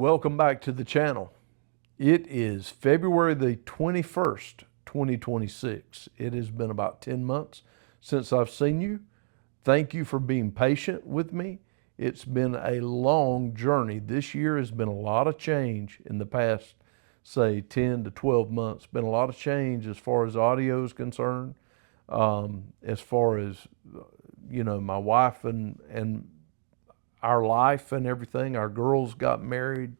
Welcome back to the channel. It is February the 21st, 2026. It has been about 10 months since I've seen you. Thank you for being patient with me. It's been a long journey. This year has been a lot of change in the past, say, 10 to 12 months. Been a lot of change as far as audio is concerned, as far as, my wife and our life and everything. Our girls got married.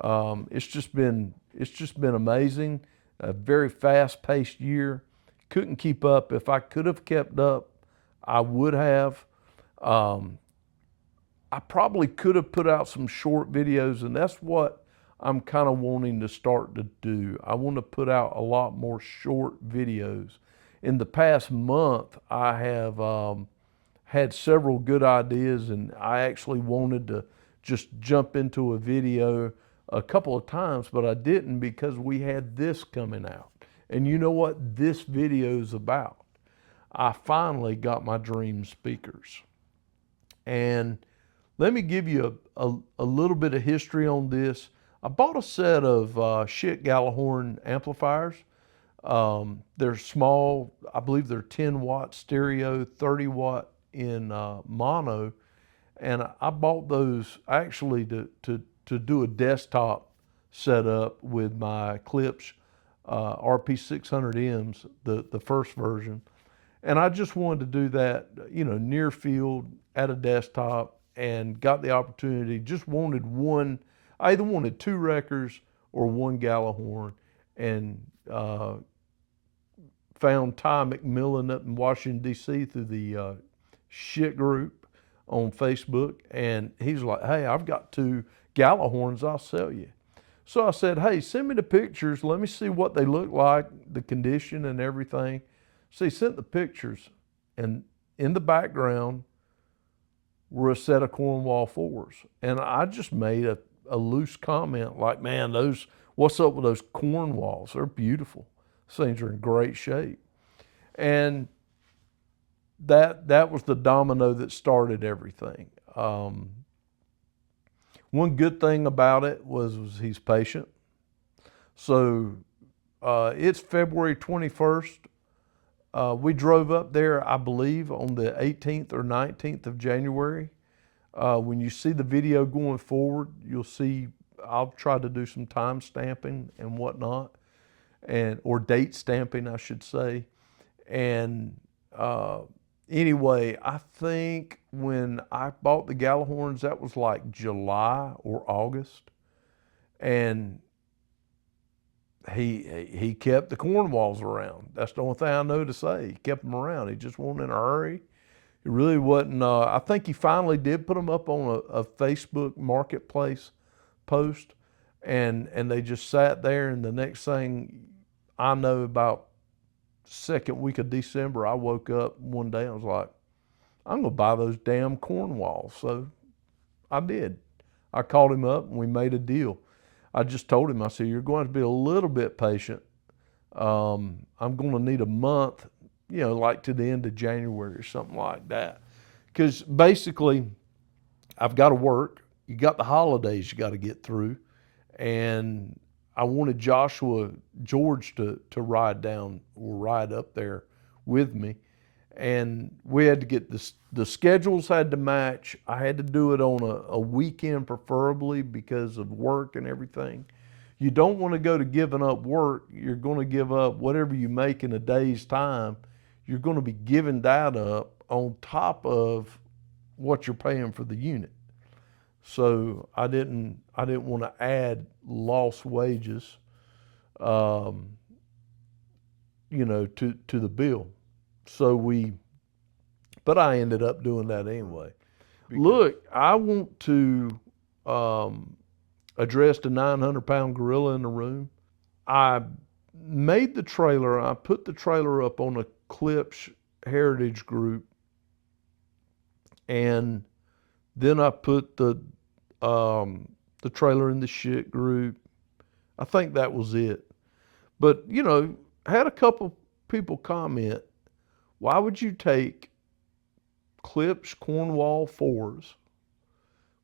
It's just been amazing. A very fast-paced year. Couldn't keep up. If I could have kept up, I would have. I probably could have put out some short videos, and that's what I'm kind of wanting to start to do. I want to put out a lot more short videos. In the past month, I have had several good ideas, and I actually wanted to just jump into a video a couple of times, but I didn't because we had this coming out. And you know what this video is about? I finally got my dream speakers. And let me give you a little bit of history on this. I bought a set of Schick Gallahorn amplifiers. They're small. I believe they're 10 watt stereo, 30 watt in mono. And I bought those actually to do a desktop setup with my Klipsch RP600Ms, the first version. And I just wanted to do that, near field at a desktop, and got the opportunity. Just wanted one. I either wanted two records or one Gallahorn, and found Ty McMillan up in Washington, D.C. through the Shit group on Facebook. And he's like, hey, I've got two Gallahorns, I'll sell you. So I said, hey, send me the pictures. Let me see what they look like, the condition and everything. So he sent the pictures, and in the background were a set of Cornwall IVs. And I just made a loose comment like, man, what's up with those Cornwalls? They're beautiful. These things are in great shape. And that was the domino that started everything. One good thing about it was he's patient. So it's February 21st. We drove up there, I believe, on the 18th or 19th of January. When you see the video going forward, you'll see I'll try to do some time stamping and whatnot, or date stamping, I should say. And anyway, I think when I bought the Gallahorns, that was like July or August. And he kept the Cornwalls around. That's the only thing I know to say. He kept them around. He just wasn't in a hurry. It really wasn't. I think he finally did put them up on a Facebook marketplace post, and they just sat there. And the next thing I know, about second week of December, I woke up one day and I was like, I'm gonna buy those damn Cornwalls. So I did. I called him up and we made a deal. I just told him, I said, you're going to be a little bit patient. I'm going to need a month, like to the end of January or something like that. Because basically, I've got to work. You got the holidays you got to get through. And I wanted George to ride up there with me. And we had to get the schedules had to match. I had to do it on a weekend preferably because of work and everything. You don't want to go to giving up work. You're going to give up whatever you make in a day's time. You're going to be giving that up on top of what you're paying for the unit. So I didn't want to add lost wages, to the bill. So but I ended up doing that anyway. Look, I want to address the 900-pound gorilla in the room. I made the trailer. I put the trailer up on a Klipsch Heritage group, and then I put the trailer in the shit group. I think that was it. But, had a couple people comment, why would you take Klipsch Cornwall IVs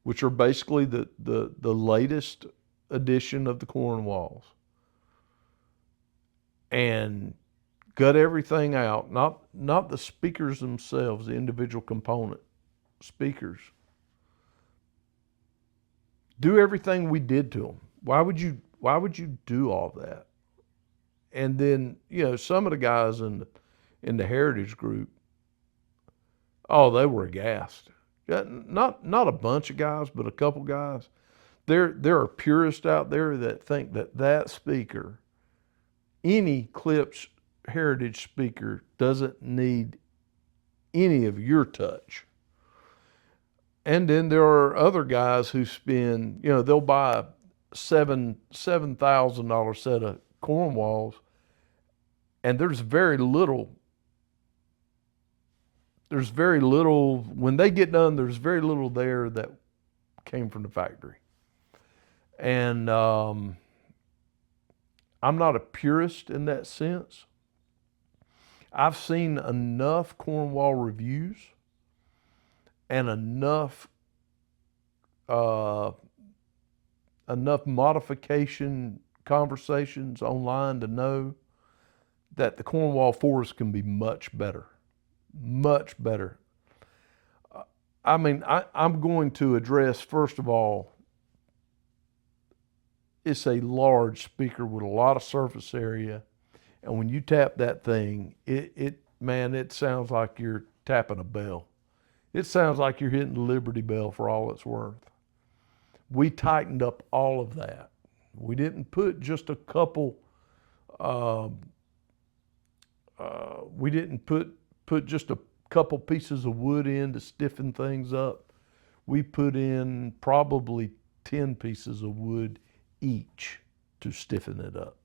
which are basically the latest edition of the Cornwalls, and gut everything out, not the speakers themselves, the individual component speakers. Do everything we did to them. Why would you do all that? And then, some of the guys in the Heritage group, oh, they were aghast. Yeah, not a bunch of guys, but a couple guys. There are purists out there that think that speaker, any Klipsch Heritage speaker, doesn't need any of your touch. And then there are other guys who spend, they'll buy a $7,000 set of Cornwalls, and there's very little. When they get done. There's very little there that came from the factory. And I'm not a purist in that sense. I've seen enough Cornwall reviews and enough modification conversations online to know that the Cornwall IVs can be much better. Much better. I mean, I'm going to address, first of all, it's a large speaker with a lot of surface area. And when you tap that thing, it sounds like you're tapping a bell. It sounds like you're hitting the Liberty Bell for all it's worth. We tightened up all of that. We didn't put just a couple, we didn't put just a couple pieces of wood in to stiffen things up. We put in probably 10 pieces of wood each to stiffen it up.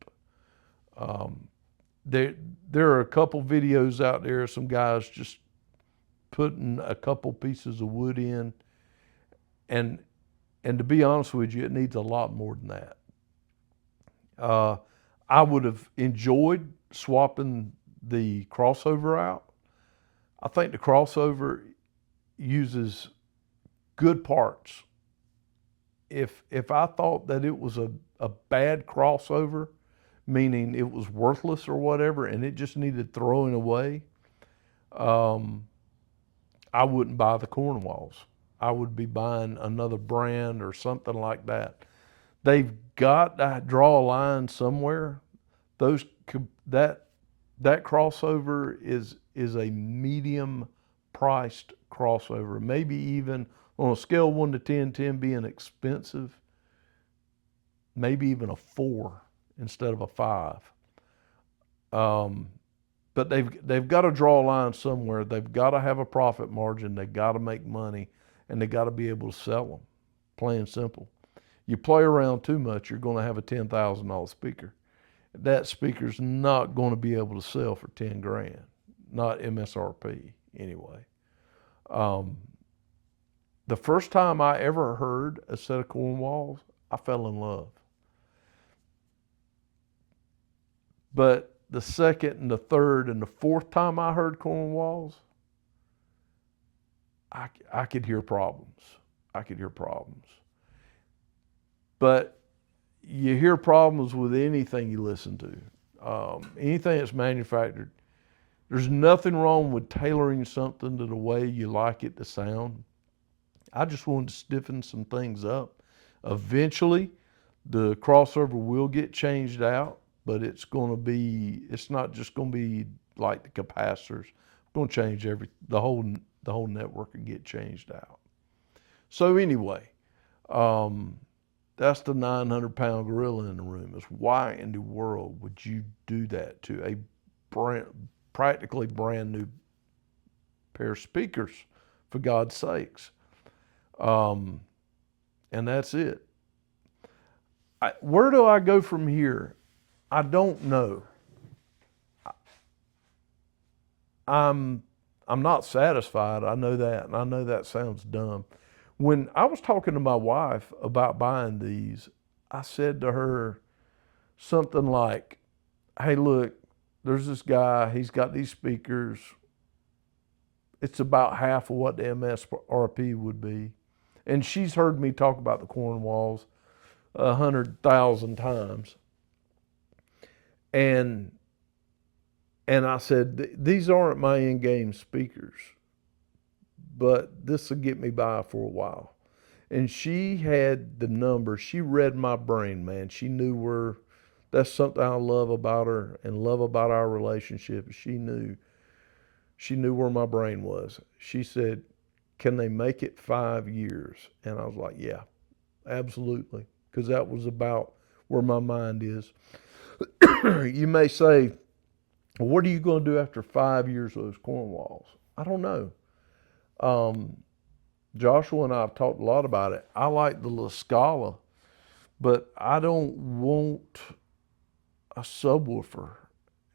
There are a couple videos out there, some guys just putting a couple pieces of wood in, and to be honest with you, it needs a lot more than that. I would have enjoyed swapping the crossover out. I think the crossover uses good parts. If I thought that it was a bad crossover, meaning it was worthless or whatever, and it just needed throwing away, I wouldn't buy the Cornwalls. I would be buying another brand or something like that. They've got to draw a line somewhere. That crossover is a medium priced crossover. Maybe even on a scale of 1 to 10, 10 being expensive, maybe even a 4 instead of a 5. But they've got to draw a line somewhere. They've got to have a profit margin. They've got to make money, and they got to be able to sell them. Plain and simple. You play around too much, you're going to have a $10,000 speaker. That speaker's not going to be able to sell for 10 grand, not MSRP anyway. The first time I ever heard a set of Cornwalls, I fell in love. But the second and the third and the fourth time I heard Cornwalls, I could hear problems. But you hear problems with anything you listen to. Anything that's manufactured. There's nothing wrong with tailoring something to the way you like it to sound. I just wanted to stiffen some things up. Eventually, the crossover will get changed out, but it's not just going to be like the capacitors. It's going to change the whole network and get changed out. So anyway, that's the 900-pound gorilla in the room, is why in the world would you do that to a practically brand new pair of speakers, for God's sakes? And that's it. Where do I go from here? I don't know. I'm not satisfied. I know that, and I know that sounds dumb. When I was talking to my wife about buying these, I said to her something like, hey, look, there's this guy, he's got these speakers. It's about half of what the MSRP would be. And she's heard me talk about the Cornwalls 100,000 times. And I said, these aren't my in-game speakers, but this will get me by for a while. And she had the number. She read my brain, man. She knew where. That's something I love about her and love about our relationship. She knew where my brain was. She said, "Can they make it 5 years?" And I was like, "Yeah, absolutely," because that was about where my mind is. You may say, well, "What are you going to do after 5 years of those Cornwalls?" I don't know. Um, Joshua and I have talked a lot about it. I like the La Scala, but I don't want a subwoofer.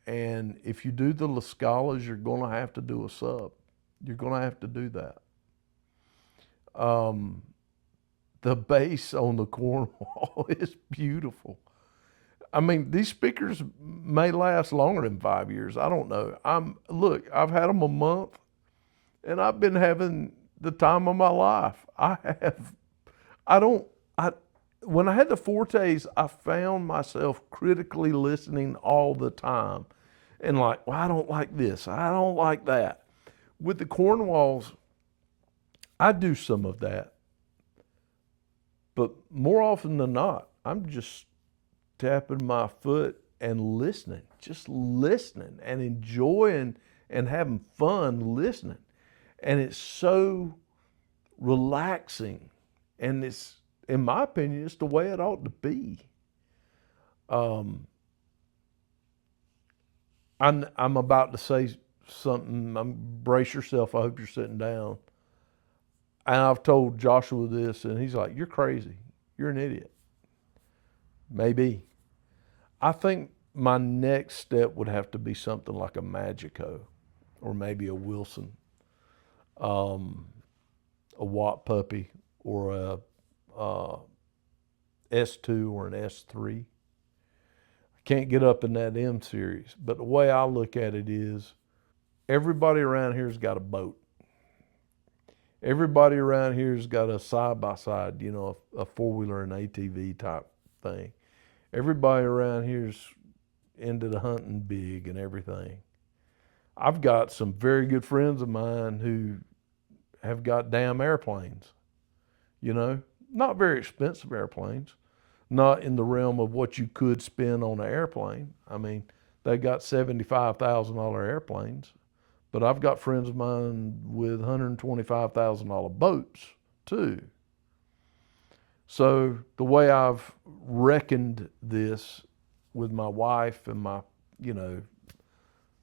And if you do the La Scalas, you're going to have to do a sub. You're going to have to do that. Um, the bass on the Cornwall is beautiful. I mean, these speakers may last longer than 5 years. I don't know. Look, I've had them a month, and I've been having the time of my life. I don't. I When I had the Fortes, I found myself critically listening all the time, and like, well, I don't like this. I don't like that. With the Cornwalls, I do some of that, but more often than not, I'm just tapping my foot and listening, just listening and enjoying and having fun listening. And it's so relaxing. And it's, in my opinion, it's the way it ought to be. Um, I'm about to say something. Brace yourself. I hope you're sitting down. And I've told Joshua this, and he's like, "You're crazy. You're an idiot." Maybe. I think my next step would have to be something like a Magico or maybe a Wilson, um, a Watt Puppy or a S2 or an S3. I can't get up in that M series, but the way I look at it is everybody around here's got a boat. Everybody around here's got a side by side, a four-wheeler and ATV type thing. Everybody around here's into the hunting big and everything. I've got some very good friends of mine who have got damn airplanes, you know, not very expensive airplanes, not in the realm of what you could spend on an airplane. I mean, they got $75,000 airplanes, but I've got friends of mine with $125,000 boats too. So the way I've reckoned this with my wife and you know,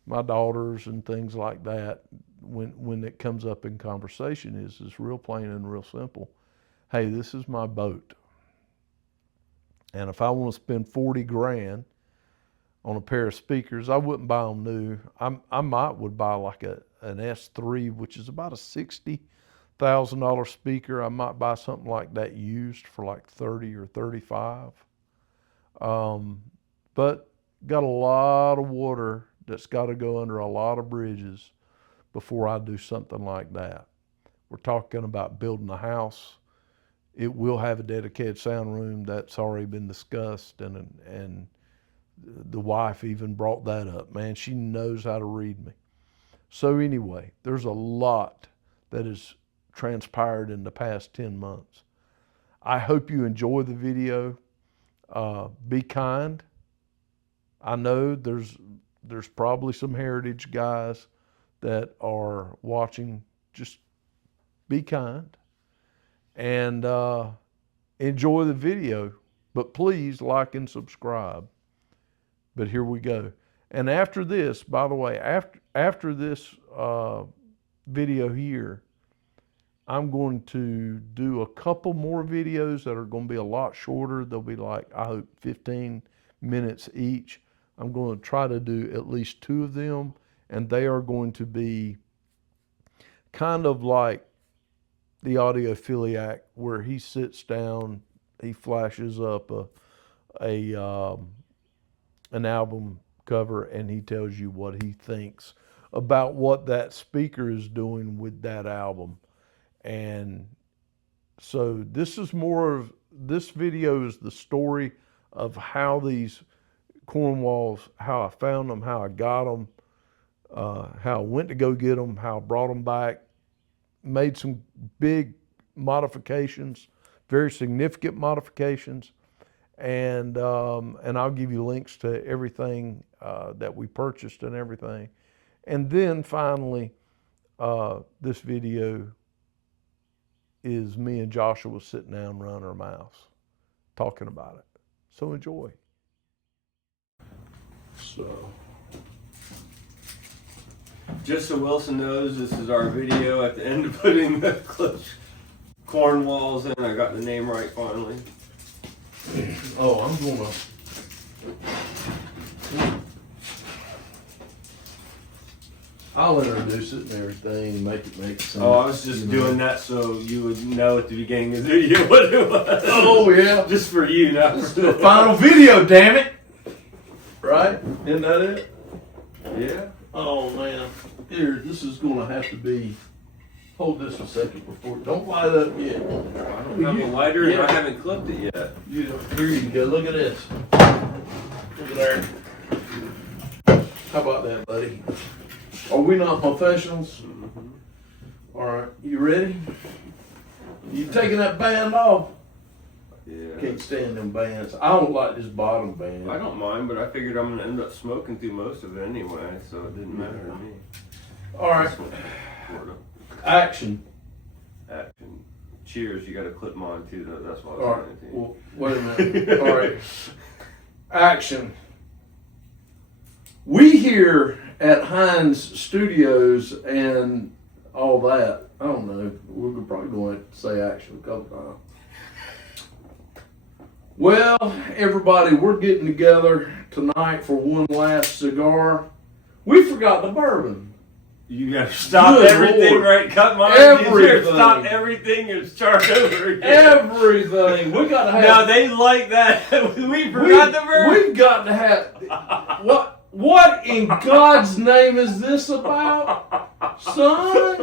my daughters and things like that, when it comes up in conversation, is real plain and real simple. Hey, this is my boat, and if I want to spend 40 grand on a pair of speakers, I wouldn't buy them new. I might would buy like an S3, which is about a $60,000 speaker. I might buy something like that used for like 30 or 35. But got a lot of water that's got to go under a lot of bridges before I do something like that. We're talking about building a house. It will have a dedicated sound room. That's already been discussed, and the wife even brought that up. Man, she knows how to read me. So anyway, there's a lot that has transpired in the past 10 months. I hope you enjoy the video. Be kind. I know there's probably some heritage guys that are watching. Just be kind and enjoy the video. But please like and subscribe. But here we go. And after this, by the way, after this video here, I'm going to do a couple more videos that are going to be a lot shorter. They'll be like, I hope, 15 minutes each. I'm going to try to do at least 2 of them, and they are going to be kind of like the audiophiliac, where he sits down, he flashes up an album cover, and he tells you what he thinks about what that speaker is doing with that album. And So this is more of, this video is the story of how these Cornwalls, how I found them, how I got them, how I went to go get them, how I brought them back, made some big modifications, very significant modifications, and I'll give you links to everything that we purchased and everything. And then finally, this video is me and Joshua sitting down running our mouths, talking about it. So enjoy. So, just so Wilson knows, this is our video at the end of putting the Klipsch Cornwalls in. I got the name right finally. oh, I'm gonna. I'll introduce it and everything and make it make sense. Oh, I was just doing that so you would know at the beginning of the video what it was. Oh, yeah. Just for you, not This is for the final video, damn it. Right? Isn't that it? Yeah. Oh, man. Here, this is going to have to be. Hold this a second before. Don't light up yet. I don't have a lighter and I haven't clipped it yet. Here you go. Look at this. Look at there. How about that, buddy? Are we not professionals? Mm-hmm. All right. You ready? You taking that band off? Yeah. Can't stand them bands. I don't like this bottom band. I don't mind, but I figured I'm going to end up smoking through most of it anyway, so it didn't matter to me. All right. Action. Action. Cheers, you got to clip mine too, though. That's why I was All right. saying it to you. Well, wait a minute. All right. Action. We here at Hines Studios and all that, I don't know, we're probably going to say action a couple times. Well, everybody, we're getting together tonight for one last cigar. We forgot the bourbon. You gotta stop Good everything, Lord. right? Cut mine. Everything. Stop everything and start over again. Everything. We got to have. Now they like that. We forgot the verb. We've got to have. What in God's name is this about, son?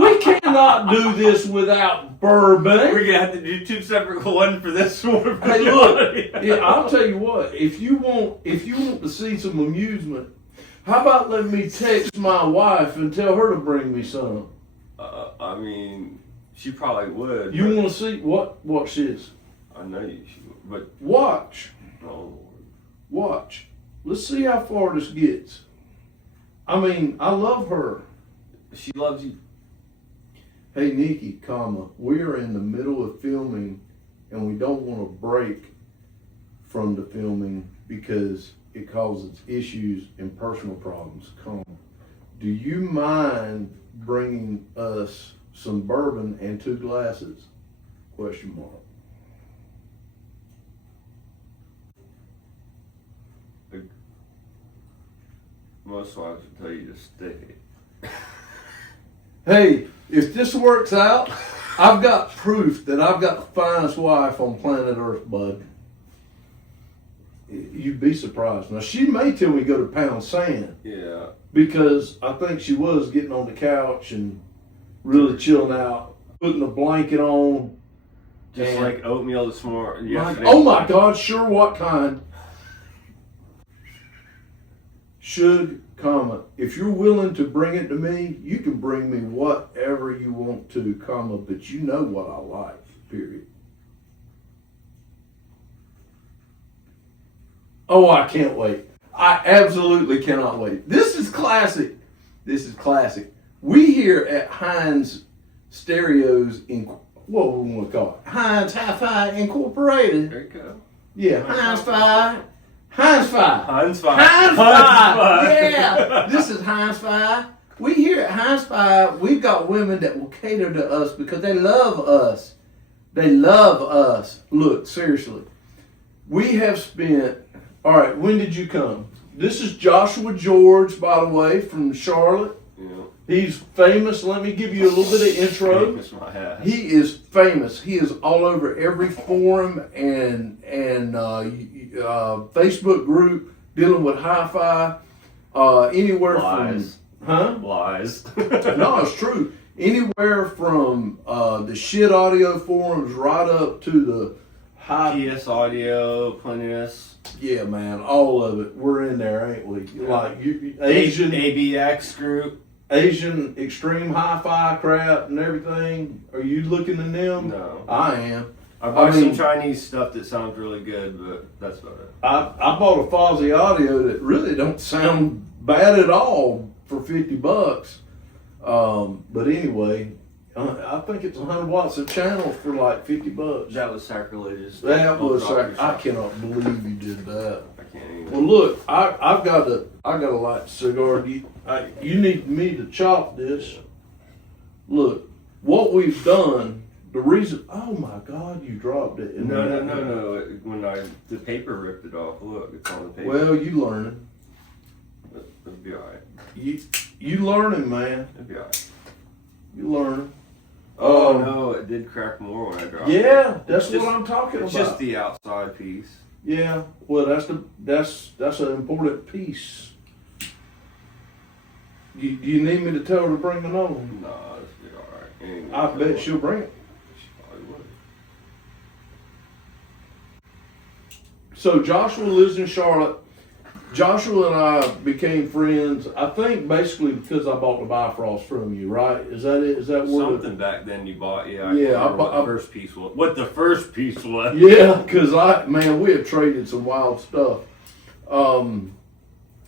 We cannot do this without bourbon. We're gonna have to do two separate, one for this one. Hey, look. Yeah, I'll tell you what. If you want to see some amusement, how about let me text my wife and tell her to bring me some? I mean, she probably would. You want to see what? Watch this. I know you should, but Watch. oh, Watch. Let's see how far this gets. I mean, I love her. she loves you. Hey, Nikki, we are in the middle of filming and we don't want to break from the filming because it causes issues and personal problems. Do you mind bringing us some bourbon and 2 glasses? Question mark. Most wives would tell you to stick it. Hey, if this works out, I've got proof that I've got the finest wife on planet Earth, bud. You'd be surprised. Now, she may tell me to go to pound sand. Yeah. Because I think she was getting on the couch and really chilling out, putting a blanket on. Just like oatmeal this morning. Yesterday. Oh my God, sure, what kind? Should, if you're willing to bring it to me, you can bring me whatever you want to, but you know what I like, period. Oh, I can't wait. I absolutely cannot wait. This is classic. This is classic. We here at Hines Stereos, what we want to call it? Hines Hi-Fi Incorporated. There you go. Yeah, Hines Fi. Hines Fi. Heinz Fi. Heinz Fi. Yeah, this is Heinz Fi. We here at Heinz Fi, we've got women that will cater to us because they love us. They love us. Look, seriously. We have spent, all right, when did you come? This is Joshua George, by the way, from Charlotte. Yeah. He's famous. Let me give you a little bit of intro. He is famous. He is all over every forum and Facebook group dealing with hi-fi. Anywhere Lies. from, huh? Lies. No, it's true. anywhere from the shit audio forums right up to the high PS Audio, Plentiness. Yeah, man, all of it. We're in there, ain't we? Like Asian ABX group. Asian extreme hi-fi crap and everything. Are you looking at them? No. I am. I bought some Chinese stuff that sounds really good, but that's about it. I bought a Fozzy audio that really don't sound bad at all for $50. But anyway, I think it's 100 watts a channel for like $50. That was sacrilegious. That was I cannot believe you did that. I can't even. Well, look, I got a light cigar. You need me to chop this. Look, what we've done. The reason, oh my God, you dropped it. No. When the paper ripped it off. Look, it's on the paper. Well, you learning. It'll be alright. You learning, man. It'll be alright. You learning. Oh no, it did crack more when I dropped it. Yeah, that's what I'm talking It's about. just the outside piece. Yeah, well, that's an important piece. You need me to tell her to bring it on? No, it'll be alright. I bet she'll bring it. She probably would. So Joshua lives in Charlotte. Joshua and I became friends, I think basically because I bought the Bifrost from you, right? Is that it? Is that where Something back then you bought, yeah. Yeah, What the first piece was. Yeah, because we had traded some wild stuff.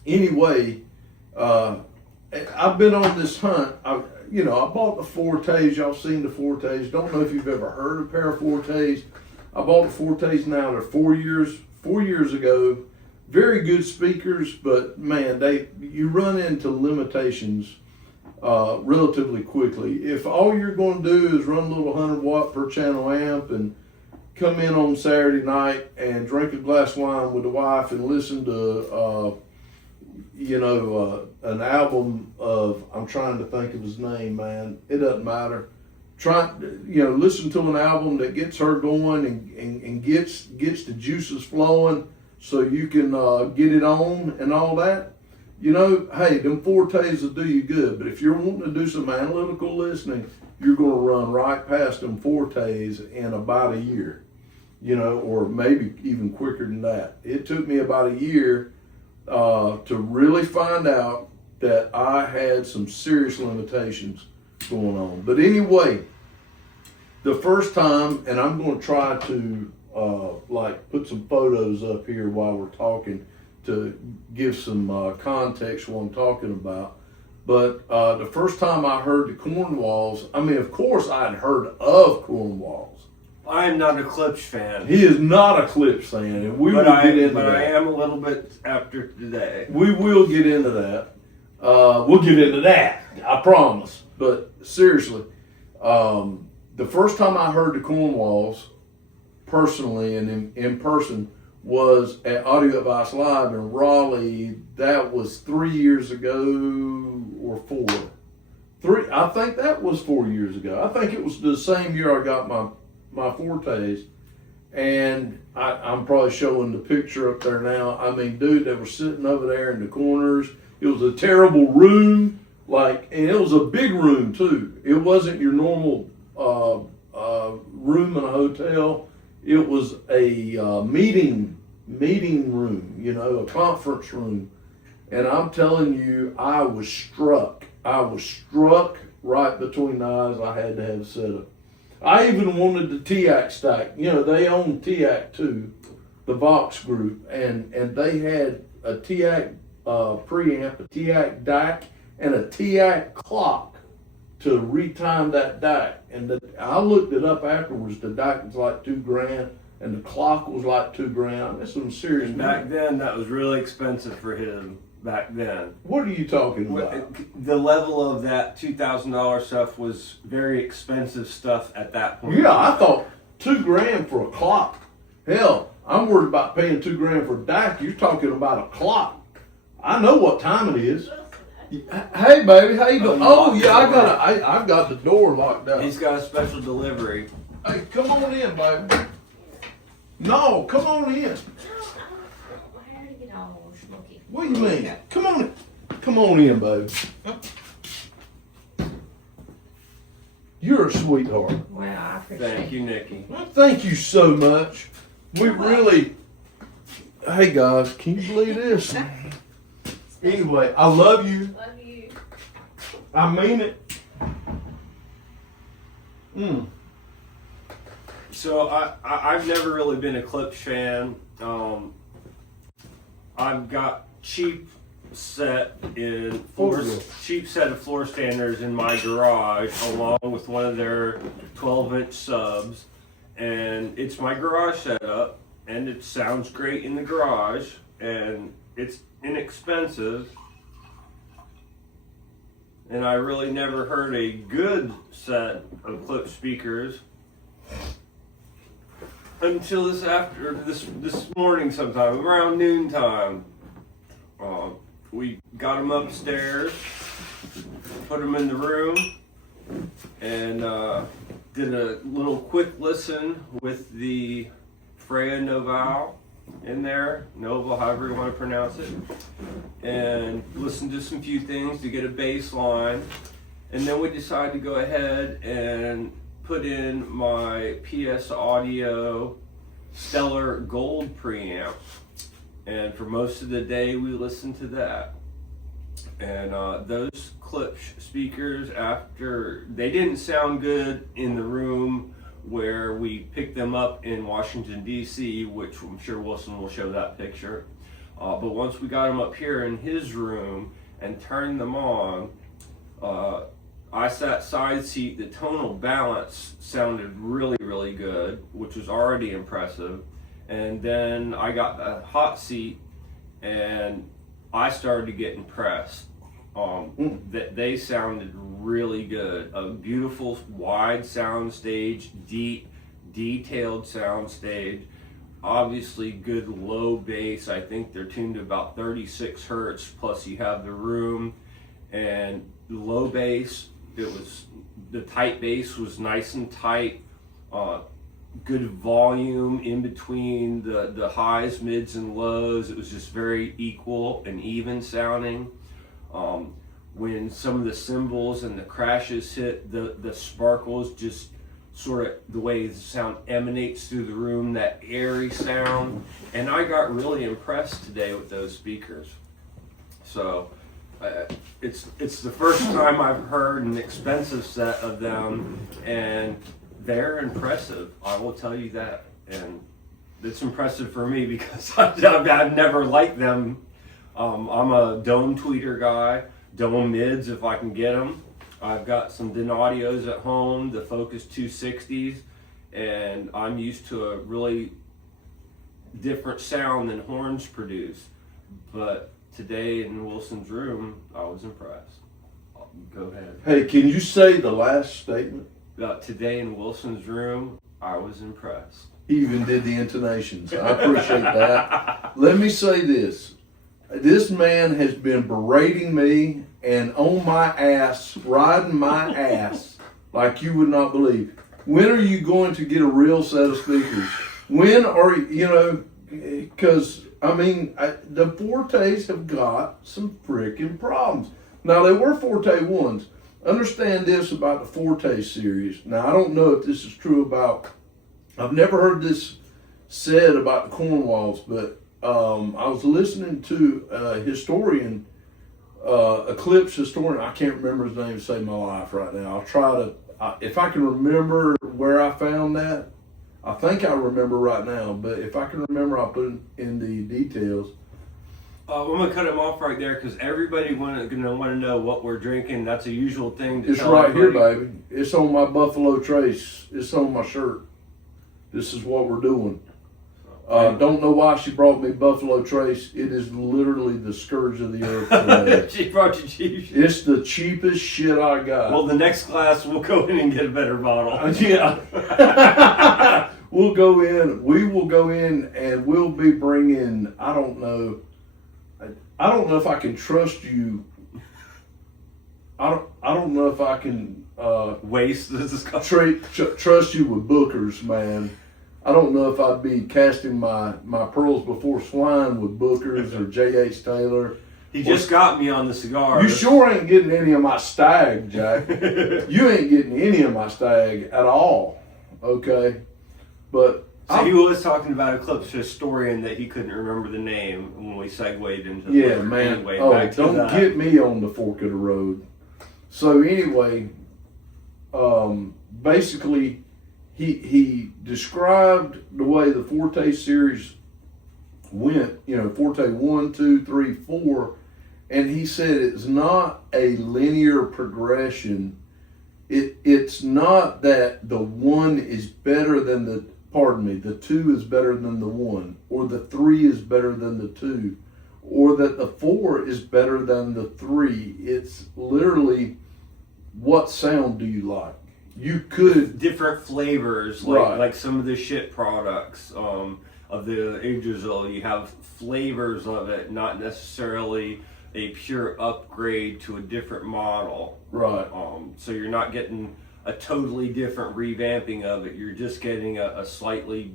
Anyway, I've been on this hunt. I bought the Fortes. Y'all seen the Fortes. Don't know if you've ever heard of a pair of Fortes. I bought the Fortes now. They're 4 years ago. Very good speakers, but man, you run into limitations relatively quickly. If all you're going to do is run a little 100 watt per channel amp and come in on Saturday night and drink a glass of wine with the wife and listen to an album of, I'm trying to think of his name, man. It doesn't matter. Listen to an album that gets her going and gets the juices flowing so you can get it on and all that. Hey, them Fortes will do you good. But if you're wanting to do some analytical listening, you're going to run right past them Fortes in about a year, or maybe even quicker than that. It took me about a year to really find out that I had some serious limitations going on. But anyway, the first time, and I'm going to try to put some photos up here while we're talking to give some context what I'm talking about. But the first time I heard the Cornwalls, of course I'd heard of Cornwalls. I am not a Klipsch fan. He is not a Klipsch fan, and we will get into that. But I am a little bit after today. We will get into that. We'll get into that, I promise. But seriously, the first time I heard the Cornwalls, personally and in person, was at Audio Advice Live in Raleigh. That was 3 years ago or 4. I think that was 4 years ago. I think it was the same year I got my Fortes. And I'm probably showing the picture up there now. Dude, they were sitting over there in the corners. It was a terrible room, and it was a big room too. It wasn't your normal room in a hotel. It was a meeting room, a conference room. And I'm telling you, I was struck. Right between the eyes. I had to have set up. I even wanted the TIAC stack. They own TIAC too, the Vox group, and they had a TIAC preamp, a TIAC DAC, and a TIAC clock to retime that DAC. And I looked it up afterwards. The DAC was like $2,000, and the clock was like $2,000. That's some serious money. Back then, that was really expensive for him. Back then. What are you talking about? The level of that $2,000 stuff was very expensive stuff at that point. Yeah, I thought $2,000 for a clock. Hell, I'm worried about paying $2,000 for a DAC. You're talking about a clock. I know what time it is. Hey, baby, how you doing? Oh, yeah, I've got the door locked up. He's got a special delivery. Hey, come on in, baby. No, come on in. What do you mean? Come on in, baby. You're a sweetheart. Well, I appreciate Thank you, Nikki. Thank you so much. We really, hey guys, can you believe this? Anyway, I love you. Love you. I mean it. So I've never really been a Klipsch fan. I've got cheap set of floor standers in my garage, along with one of their 12-inch subs, and it's my garage setup, and it sounds great in the garage, and it's inexpensive, and I really never heard a good set of Klipsch speakers until this morning sometime, around noontime. We got them upstairs, put them in the room, and did a little quick listen with the Freya Noval in there, Nova, however you want to pronounce it, and listened to some few things to get a baseline, and then we decided to go ahead and put in my PS Audio Stellar Gold preamp. And for most of the day, we listened to that. And those Klipsch speakers, after they didn't sound good in the room where we picked them up in Washington, D.C., which I'm sure Wilson will show that picture. But once we got them up here in his room and turned them on, I sat side seat. The tonal balance sounded really, really good, which was already impressive. And then I got the hot seat, and I started to get impressed. That they sounded really good. A beautiful, wide sound stage, deep, detailed sound stage. Obviously, good low bass. I think they're tuned to about 36 hertz. Plus, you have the room and low bass. The tight bass was nice and tight. Good volume in between the highs, mids, and lows. It was just very equal and even sounding. When some of the cymbals and the crashes hit, the sparkles just sort of the way the sound emanates through the room, that airy sound. And I got really impressed today with those speakers. So it's the first time I've heard an expensive set of them, and they're impressive, I will tell you that. And it's impressive for me because I've never liked them. I'm a dome tweeter guy, dome mids if I can get them. I've got some Donaudios at home, the Focus 260s, and I'm used to a really different sound than horns produce. But today in Wilson's room, I was impressed. Go ahead. Hey, can you say the last statement? Today in Wilson's room, I was impressed. He even did the intonations. I appreciate that. Let me say this. This man has been berating me and on my ass, riding my ass like you would not believe. When are you going to get a real set of speakers? When are you, because, the Fortes have got some freaking problems. Now, they were Forte 1s. Understand this about the Forte series. Now, I don't know if this is true I've never heard this said about the Cornwalls, but I was listening to a historian, a Klipsch historian. I can't remember his name to save my life right now. I'll try to, if I can remember where I found that. I think I remember right now, but if I can remember, I'll put it in the details. I'm going to cut him off right there because everybody going to want to know what we're drinking. That's a usual thing to It's tell right everybody. here, baby. It's on my Buffalo Trace. It's on my shirt. This is what we're doing. Don't know why she brought me Buffalo Trace. It is literally the scourge of the earth today. She brought you cheap shit. It's the cheapest shit I got. Well, the next class we'll go in and get a better bottle. Yeah. We will go in and we'll be bringing, I don't know if I can trust you. I don't know if I can Waste this discussion. trust you with Bookers, man. I don't know if I'd be casting my pearls before swine with Bookers or J.H. Taylor. He just got me on the cigar. You sure ain't getting any of my stag, Jack. You ain't getting any of my stag at all. Okay, but so he was talking about a Klipsch historian that he couldn't remember the name when we segued into. Yeah, man. Anyway, Don't get me on the fork of the road. So anyway, basically, he described the way the Forte series went. You know, Forte 1, 2, 3, 4. And he said it's not a linear progression. It's not that the 1 is better than the 2 is better than the 1, or the 3 is better than the 2, or that the 4 is better than the 3. It's literally, what sound do you like? You could different flavors, like some of the shit products of the Yggdrasil. You have flavors of it, not necessarily a pure upgrade to a different model. Right. So you're not getting a totally different revamping of it. You're just getting a slightly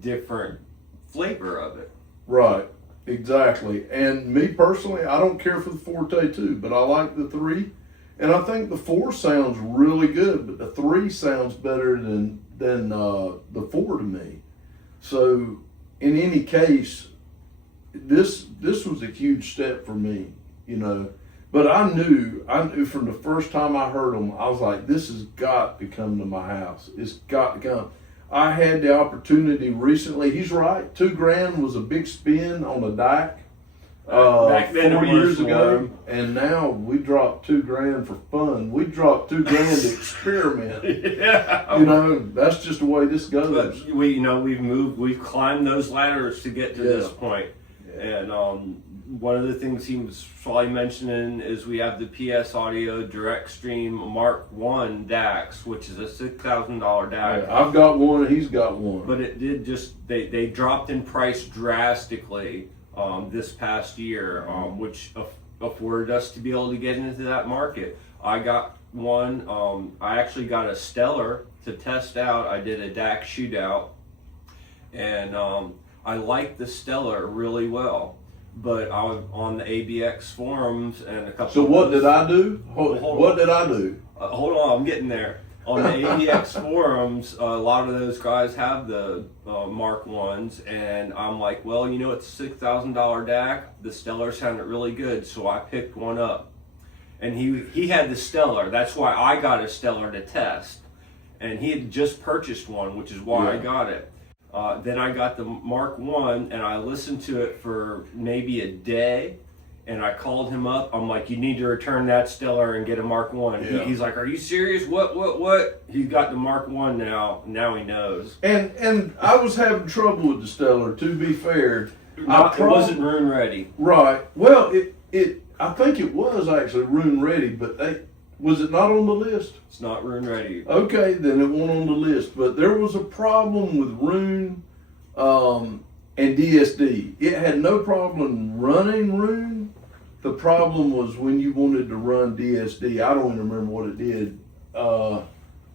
different flavor of it. Right. Exactly. And me personally, I don't care for the Forte 2, but I like the 3. And I think the 4 sounds really good, but the 3 sounds better than the 4 to me. So in any case, this was a huge step for me, you know. But I knew from the first time I heard them, I was like, this has got to come to my house. It's got to come. I had the opportunity recently. He's right. $2,000 was a big spin on a DAC back then 4 years ago, and now we dropped $2,000 for fun. We dropped $2,000 to experiment. Yeah. You know, that's just the way this goes. But we've climbed those ladders to get to this point. And one of the things he was probably mentioning is we have the PS Audio Direct Stream Mark I DAX, which is a $6,000 DAC. Yeah, I've got one, and he's got one. But it did just, they dropped in price drastically this past year, which afforded us to be able to get into that market. I got one, I actually got a Stellar to test out. I did a DAC shootout, and I liked the Stellar really well, but I was on the ABX forums and a couple. So what did I do? What did I do? Hold on, I'm getting there. On the ABX forums, a lot of those guys have the Mark Ones, and I'm like, well, you know, it's a $6,000 DAC. The Stellar sounded really good, so I picked one up. And he had the Stellar. That's why I got a Stellar to test. And he had just purchased one, which is why I got it. Then I got the Mark I, and I listened to it for maybe a day, and I called him up. I'm like, you need to return that Stellar and get a Mark I. Yeah. He's like, are you serious? What? He's got the Mark I now. Now he knows. And I was having trouble with the Stellar, to be fair. It wasn't rune ready. Right. Well, I think it was actually rune ready, but was it not on the list? It's not rune ready. Okay, then it wasn't on the list. But there was a problem with Rune and DSD. It had no problem running Rune. The problem was when you wanted to run DSD. I don't even remember what it did.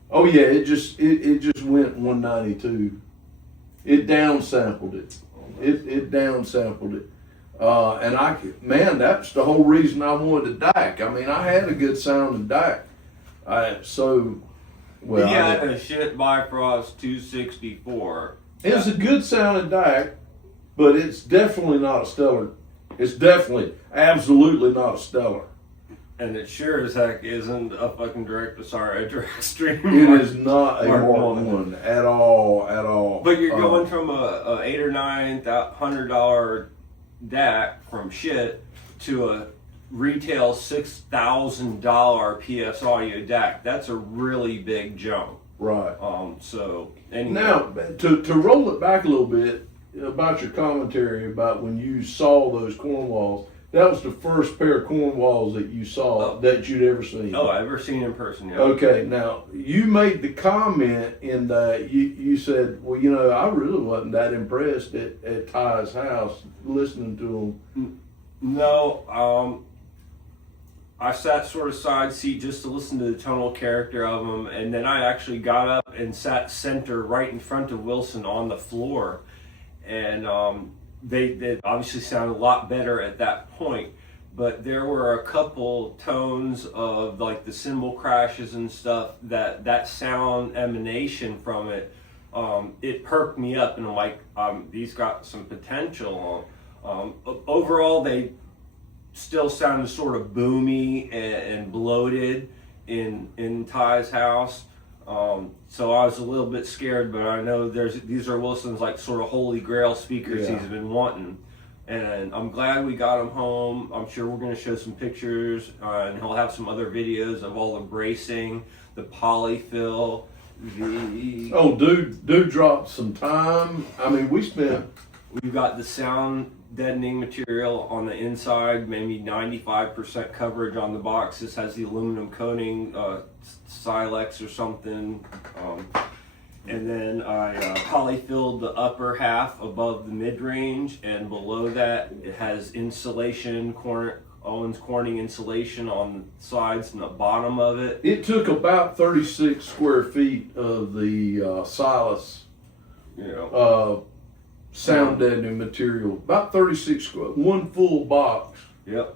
It just went 192. It downsampled it. It downsampled it. And that's the whole reason I wanted a DAC. I mean, I had a good sounding DAC. He had a shit Bifrost 264. It's a good sounding DAC, but it's definitely not a Stellar. It's definitely, absolutely not a Stellar. And it sure as heck isn't a fucking direct stream. It is not a Mark I at all. But you're going from a $800 or $900 DAC from shit to a retail $6,000 PS Audio DAC. That's a really big jump. Right. So anyway. Now to roll it back a little bit about your commentary about when you saw those Cornwalls. That was the first pair of Cornwalls that you saw that you'd ever seen. Oh, I've ever seen in person. Yeah. Okay, now you made the comment in that you said, well, you know, I really wasn't that impressed at Ty's house listening to him. No, I sat sort of side seat just to listen to the tonal character of them, and then I actually got up and sat center right in front of Wilson on the floor, and they obviously sounded a lot better at that point. but there were a couple tones of like the cymbal crashes and stuff that sound emanation from it. It perked me up, and I'm like, these got some potential. Overall, they still sounded sort of boomy and bloated in Ty's house. So I was a little bit scared, but I know these are Wilson's like sort of holy grail speakers he's been wanting. And I'm glad we got him home. I'm sure we're going to show some pictures, and he'll have some other videos of all the bracing, the polyfill, Oh, dude dropped some time. I mean, we've got the sound deadening material on the inside, maybe 95% coverage on the box. This has the aluminum coating, Silex or something. And then I polyfilled the upper half above the mid-range, and below that it has insulation, Owens Corning insulation on the sides and the bottom of it. It took about 36 square feet of the Silas sound deadening material. About 36 one full box. Yep.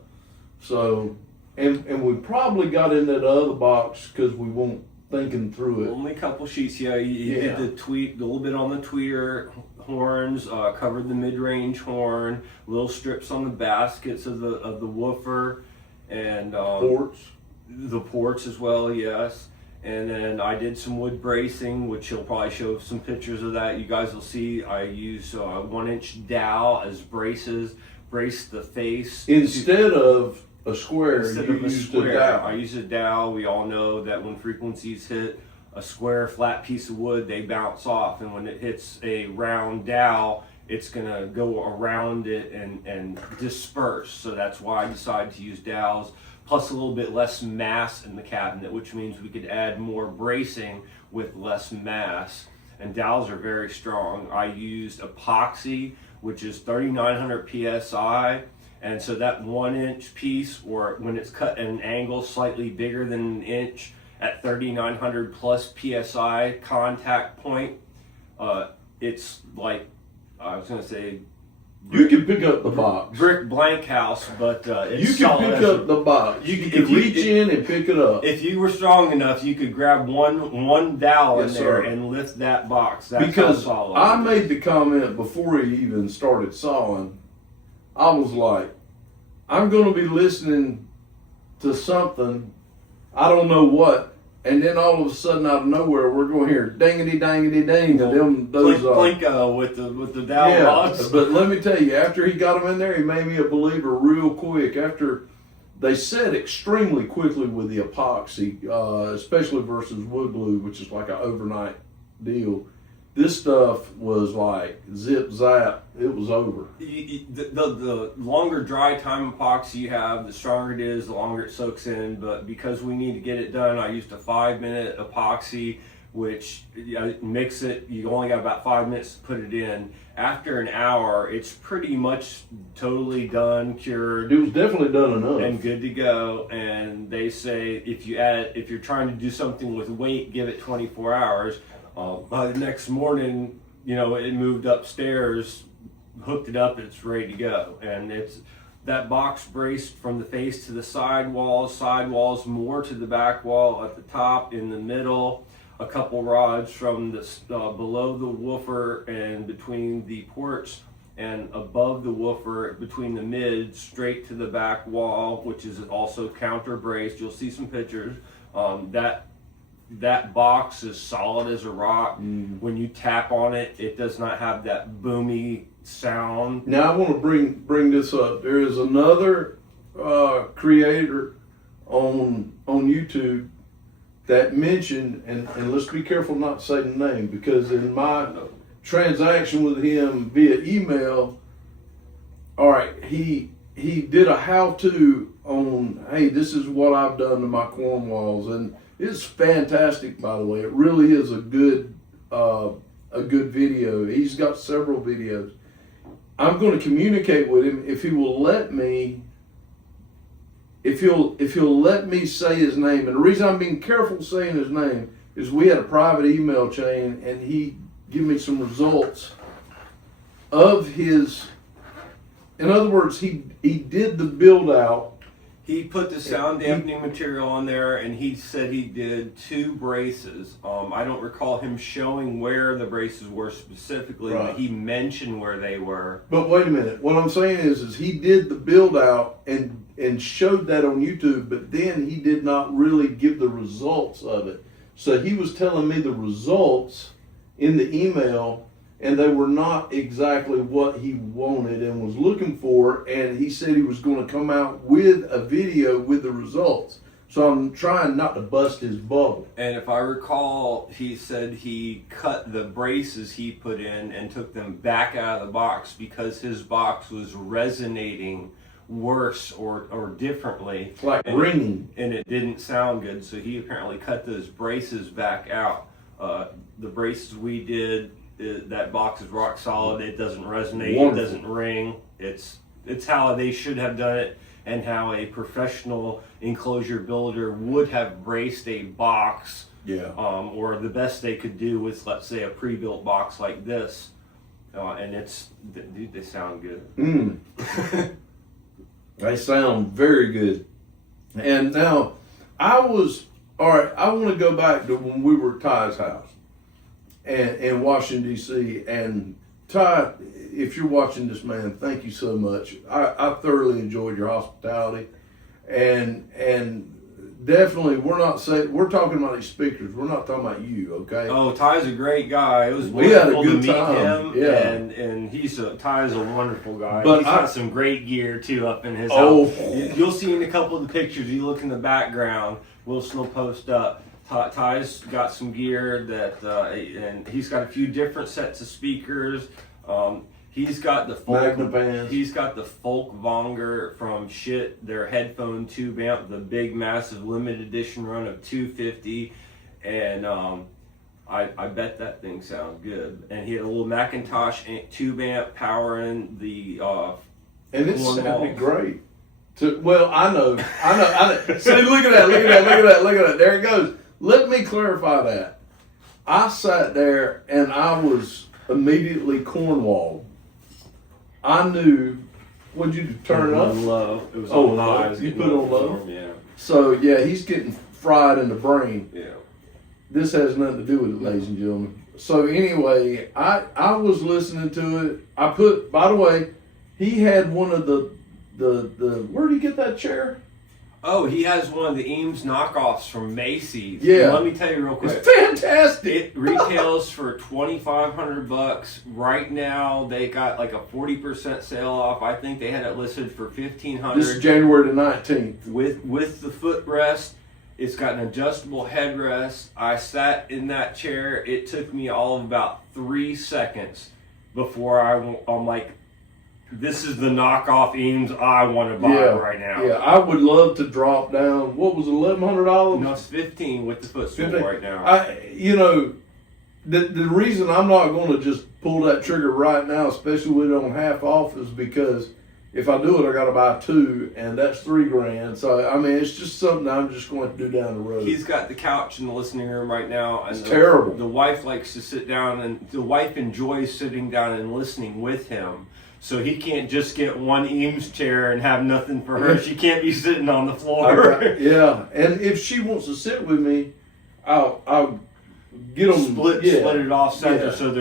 So, and we probably got in that other box because we weren't thinking through it. Only a couple sheets. Yeah, you did the little bit on the tweeter horns, covered the mid-range horn, little strips on the baskets of the woofer, and the ports as well. Yes, and then I did some wood bracing, which he'll probably show some pictures of that. You guys will see. I use 1-inch dowel as braces, brace the face instead of a square. Instead of a square, I use a dowel. We all know that when frequencies hit a square flat piece of wood, they bounce off, and when it hits a round dowel, it's gonna go around it and disperse. So that's why I decided to use dowels, plus a little bit less mass in the cabinet, which means we could add more bracing with less mass. And dowels are very strong. I used epoxy, which is 3,900 PSI. And so that 1-inch piece, or when it's cut at an angle slightly bigger than an inch at 3,900 plus PSI contact point, it's like, I was going to say, you can pick up the box. Brick blank house, but it's you can pick up the box. You can reach in and pick it up. If you were strong enough, you could grab one dowel in there and lift that box. That's because how solid I made the comment before he even started sawing. I was like, I'm going to be listening to something, I don't know what, and then all of a sudden out of nowhere we're going to hear dingity dangity ding, and those Plinko with the dowel rods. But let me tell you, after he got them in there, he made me a believer real quick. After they set extremely quickly with the epoxy, especially versus wood glue, which is like an overnight deal. This stuff was like zip zap. It was over. The longer dry time epoxy you have, the stronger it is, the longer it soaks in. But because we need to get it done, I used a 5-minute epoxy, which mix it. You only got about 5 minutes to put it in. After an hour, it's pretty much totally done, cured. It was definitely done enough and good to go. And they say if you're trying to do something with weight, give it 24 hours. By the next morning, it moved upstairs, hooked it up, and it's ready to go. And it's that box braced from the face to the sidewalls more to the back wall at the top, in the middle, a couple rods from the below the woofer and between the ports, and above the woofer between the mids, straight to the back wall, which is also counter braced. You'll see some pictures. That box is solid as a rock. When you tap on it, it does not have that boomy sound. Now I want to bring this up. There is another creator on YouTube that mentioned, and let's be careful not to say the name, because in my transaction with him via email, all right, he did a how-to on, hey, this is what I've done to my Cornwalls, and it's fantastic, by the way. It really is a good video. He's got several videos. I'm going to communicate with him if he will let me. If he'll let me say his name, and the reason I'm being careful saying his name is we had a private email chain, and he gave me some results of his in other words, he did the build out. He put the sound dampening material on there, and he said he did 2 braces. I don't recall him showing where the braces were specifically, Right. but he mentioned where they were. But wait a minute. What I'm saying is he did the build out and showed that on YouTube, but then he did not really give the results of it. So he was telling me the results in the email, and they were not exactly what he wanted and was looking for. And he said he was going to come out with a video with the results. So I'm trying not to bust his bubble. And if I recall, he said he cut the braces he put in and took them back out of the box because his box was resonating worse or differently. Like ringing. And it didn't sound good. So he apparently cut those braces back out. The braces we did, that box is rock solid. It doesn't resonate. Wonderful. It doesn't ring. It's how they should have done it, and how a professional enclosure builder would have braced a box. Yeah. Or the best they could do with, let's say, a pre-built box like this. And dude, they sound good. They sound very good. And now, I want to go back to when we were at Ty's house in Washington, D.C. And Ty, if you're watching this, man, thank you so much. I thoroughly enjoyed your hospitality. And definitely, we're talking about these speakers. We're not talking about you, okay? Oh, Ty's a great guy. It was We had a wonderful to good meet time. him. Yeah. And Ty's a wonderful guy. But He's got some great gear too up in his Oh. house. You'll see in a couple of the pictures. You look in the background. Wilson will post up. Ty's got some gear and he's got a few different sets of speakers. He's got the Magnepans. He's got the Folkvanger from their headphone tube amp, the big massive limited edition run of 250, and I bet that thing sounds good. And he had a little Macintosh tube amp powering the And it Cornwalls. sounded great. Well, I know. See, look at that. There it goes. Let me clarify that. I sat there and I was immediately Cornwalled. I knew. What'd you do? Turn it up? Low. It was Oh, on high. low. You put it on low? Yeah. So yeah, he's getting fried in the brain. Yeah. This has nothing to do with it, ladies and gentlemen. So anyway, I was listening to it. By the way, he had one of the where did he get that chair? Oh, he has one of the Eames knockoffs from Macy's. Yeah. Let me tell you real quick. It's fantastic. It retails for $2,500 right now. They got like a 40% sale off. I think they had it listed for $1,500. This is January the 19th. With the footrest. It's got an adjustable headrest. I sat in that chair. It took me all of about 3 seconds before I'm like, this is the knockoff Eames I want to buy right now. Yeah, I would love to drop down. What was it, $1,100? No, it's 15 with the footstool 15. right now. The reason I'm not going to just pull that trigger right now, especially with it on half off, is because if I do it, I got to buy 2, and that's $3,000. So I mean, it's just something I'm just going to do down the road. He's got the couch in the listening room right now. And It's terrible. The wife likes to sit down, and the wife enjoys sitting down and listening with him. So he can't just get one Eames chair and have nothing for her. She can't be sitting on the floor. Yeah, and if she wants to sit with me, I'll get them split it off center, Yeah. so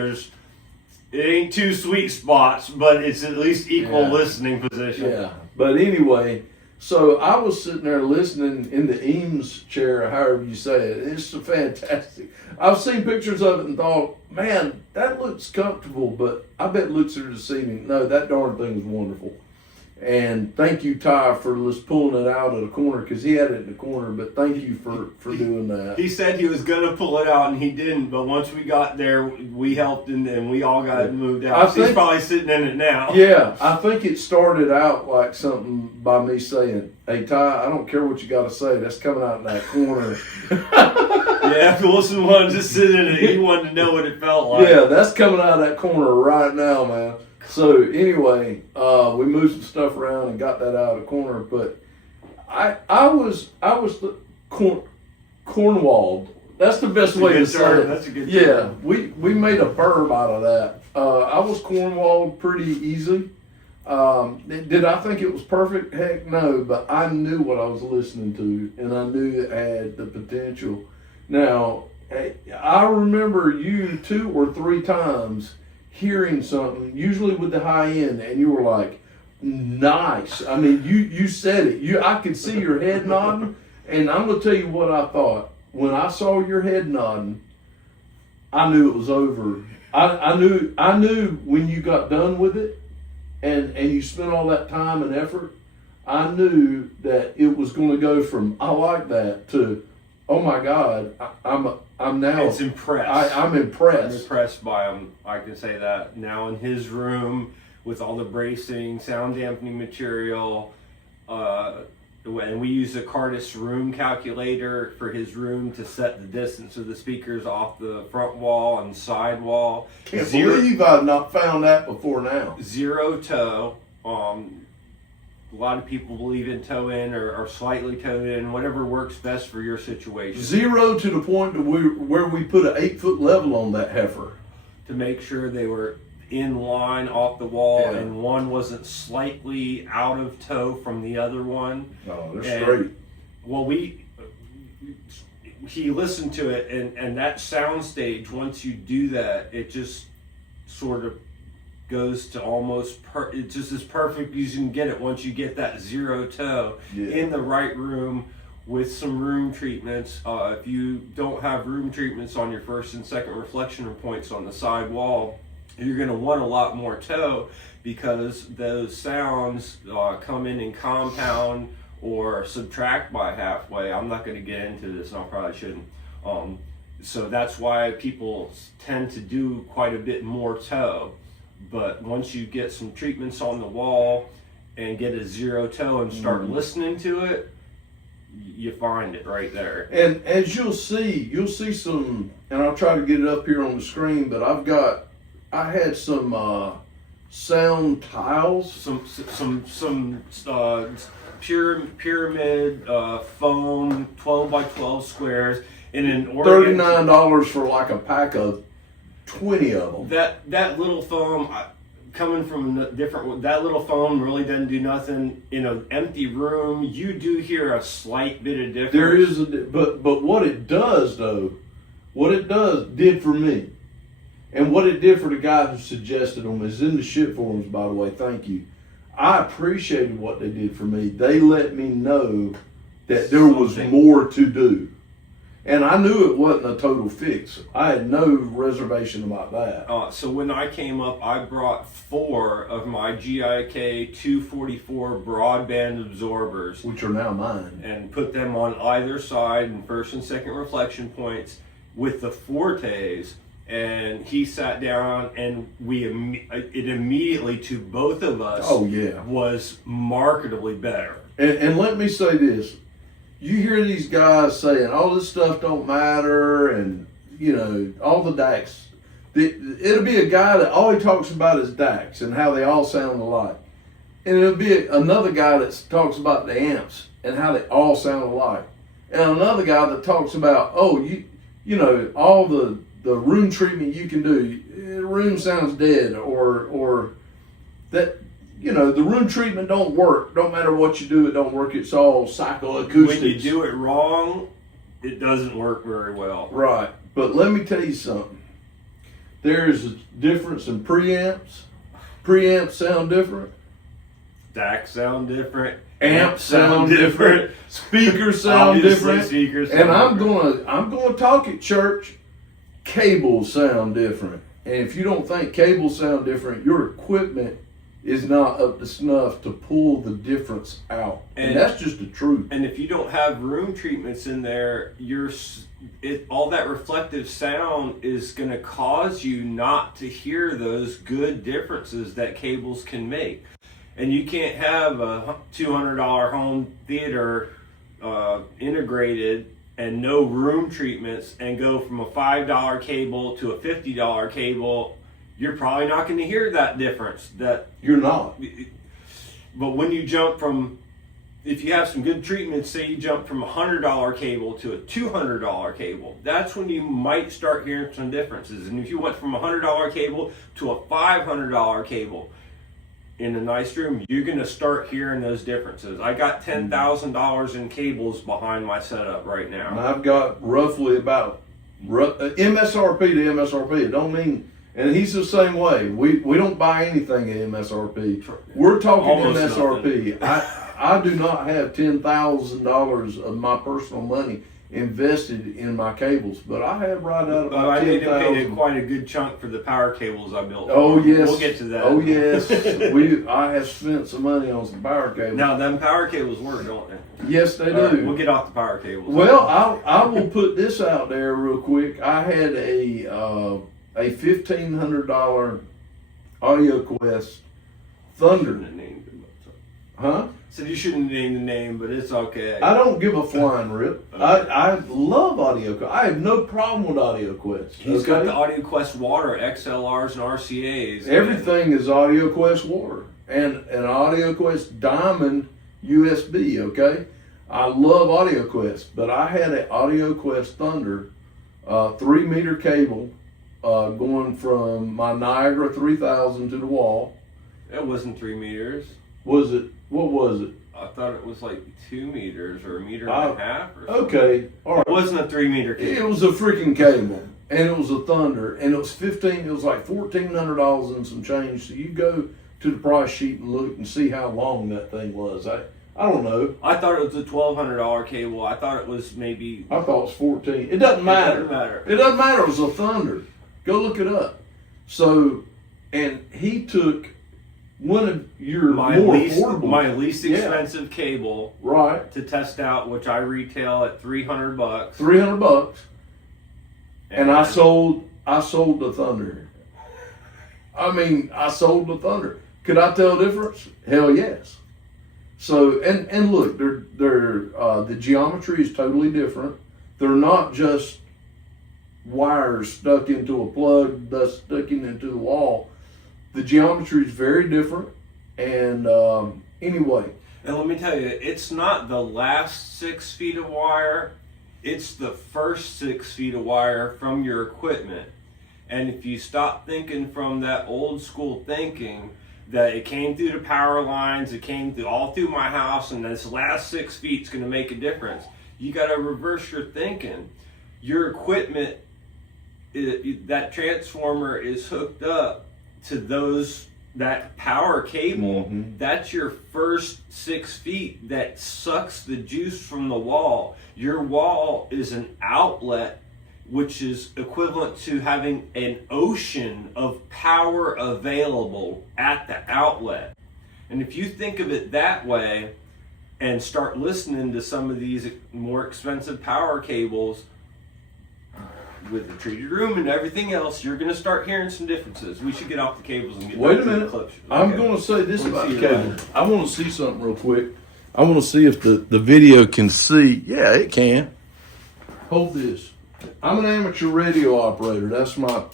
it ain't 2 sweet spots, but it's at least equal listening position. Yeah, but anyway, so I was sitting there listening in the Eames chair, however you say it. It's fantastic. I've seen pictures of it and thought, man, that looks comfortable, but I bet looks are deceiving. No, that darn thing is wonderful. And thank you, Ty, for just pulling it out of the corner, because he had it in the corner, but thank you for doing that. He said he was going to pull it out, and he didn't, but once we got there, we helped, and we all got it moved out. He's probably sitting in it now. Yeah, I think it started out like something by me saying, hey, Ty, I don't care what you got to say. That's coming out in that corner. Yeah, if Wilson wanted to sit in it, he wanted to know what it felt like. Yeah, that's coming out of that corner right now, man. So anyway, we moved some stuff around and got that out of the corner. But I was the Cornwalled. That's the best way to say it. That's a good Yeah, term. we made a verb out of that. I was Cornwalled pretty easy. Did I think it was perfect? Heck no, but I knew what I was listening to, and I knew it had the potential. Now, I remember you 2 or 3 times hearing something, usually with the high end, and you were like, nice. I mean, you said it. I could see your head nodding, and I'm gonna tell you what I thought. When I saw your head nodding, I knew it was over. I knew when you got done with it, and you spent all that time and effort, I knew that it was going to go from I like that to, oh my God, I'm now. It's impressed. I'm impressed. I'm impressed by him. I can say that. Now in his room with all the bracing, sound dampening material, and we use a Cardis room calculator for his room to set the distance of the speakers off the front wall and side wall. Can't believe I've not found that before now. 0 toe. A lot of people believe in toe in or slightly toe in, whatever works best for your situation. 0 to the point to where we put an 8-foot level on that heifer. To make sure they were in line off the wall, Yeah. and one wasn't slightly out of toe from the other one. Oh, they're straight. Well, he listened to it, and that sound stage, once you do that, it just sort of goes to almost it's just as perfect as you can get it once you get that 0 toe in the right room with some room treatments. If you don't have room treatments on your first and second reflection points on the side wall, you're going to want a lot more toe, because those sounds come in compound or subtract by halfway. I'm not going to get into this, and I probably shouldn't. So that's why people tend to do quite a bit more toe. But once you get some treatments on the wall and get a 0 toe and start listening to it, you find it right there. And as you'll see some, and I'll try to get it up here on the screen, but I had some sound tiles, some pyramid foam 12 by 12 squares in an $39 for like a pack of 20 of them. That little foam, coming from that little foam really doesn't do nothing in an empty room. You do hear a slight bit of difference. There is but what it does though, did for me, and what it did for the guy who suggested them is in the shit forums, by the way. Thank you. I appreciated what they did for me. They let me know that there was more to do. And I knew it wasn't a total fix. I had no reservation about that. So when I came up, I brought 4 of my GIK 244 broadband absorbers, Which are now mine. and put them on either side in first and second reflection points with the Fortes. And he sat down, and it immediately, to both of us, was markedly better. And let me say this. You hear these guys saying all this stuff don't matter, and all the DACs. It'll be a guy that all he talks about is DACs and how they all sound alike, and it'll be another guy that talks about the amps and how they all sound alike, and another guy that talks about all the room treatment you can do. The room sounds dead, or that. The room treatment don't work. Don't matter what you do, it don't work. It's all psychoacoustics. When you do it wrong, it doesn't work very well. Right. But let me tell you something. There's a difference in preamps. Preamps sound different. DACs sound different. Amps sound different. Speakers sound different. Speakers and sound different. I'm gonna talk at church. Cables sound different. And if you don't think cables sound different, your equipment is not up to snuff to pull the difference out, and that's just the truth. And if you don't have room treatments in there, all that reflective sound is going to cause you not to hear those good differences that cables can make. And you can't have a $200 home theater integrated and no room treatments and go from a $5 cable to a $50 cable. You're probably not going to hear that difference. You're not. But when you jump from, if you have some good treatments, say you jump from a $100 cable to a $200 cable, that's when you might start hearing some differences. And if you went from a $100 cable to a $500 cable, in a nice room, you're going to start hearing those differences. I got $10,000 in cables behind my setup right now. And I've got roughly about MSRP to MSRP. It don't mean, and he's the same way. We don't buy anything at MSRP. We're talking Almost MSRP. I do not have $10,000 of my personal money invested in my cables, but I have right out about I need to pay 10,000. quite a good chunk for the power cables I built. Oh yes, we'll get to that. Oh yes, I have spent some money on some power cables. Now them power cables work, don't they? Yes, they do. All right, we'll get off the power cables. Well, I will put this out there real quick. I had a $1,500 AudioQuest Thunder. Huh? So you shouldn't name the name, but it's okay. I don't give a flying rip. I love AudioQuest. I have no problem with AudioQuest. He's got the AudioQuest Water, XLRs, and RCAs. Everything is AudioQuest Water and an AudioQuest Diamond USB. Okay, I love AudioQuest, but I had an AudioQuest Thunder 3-meter cable going from my Niagara 3000 to the wall. It wasn't 3 meters. Was it? What was it? I thought it was like 2 meters or a meter and a half. Or something. Okay, all right. It wasn't a 3-meter cable. It was a freaking cable, and it was a Thunder, and it was like $1,400 and some change. So you go to the price sheet and look and see how long that thing was. I don't know. I thought it was a $1,200 cable. I thought it was maybe. I thought it was 14. It doesn't matter. It doesn't matter. It doesn't matter. It was a Thunder. Go look it up. So, and he took one of your more affordable, my least expensive cable, right, to test out, which I retail at $300. $300, and I sold the Thunder. I mean, I sold the Thunder. Could I tell the difference? Hell yes. So and look, they're the geometry is totally different. They're not just wires stuck into a plug, thus sticking into the wall. The geometry is very different, and anyway. And let me tell you, it's not the last 6 feet of wire, it's the first 6 feet of wire from your equipment. And if you stop thinking from that old school thinking that it came through the power lines, it came all through my house, and this last 6 feet is going to make a difference, you got to reverse your thinking. Your equipment, that transformer is hooked up to that power cable. Mm-hmm. That's your first 6 feet that sucks the juice from the wall. Your wall is an outlet, which is equivalent to having an ocean of power available at the outlet. And if you think of it that way and start listening to some of these more expensive power cables with the treated room and everything else, you're going to start hearing some differences. We should get off the cables and get Wait back a to minute. the clips. I'm going to say this about the cable. I want to see something real quick. I want to see if the video can see. Yeah, it can. Hold this. I'm an amateur radio operator. That's my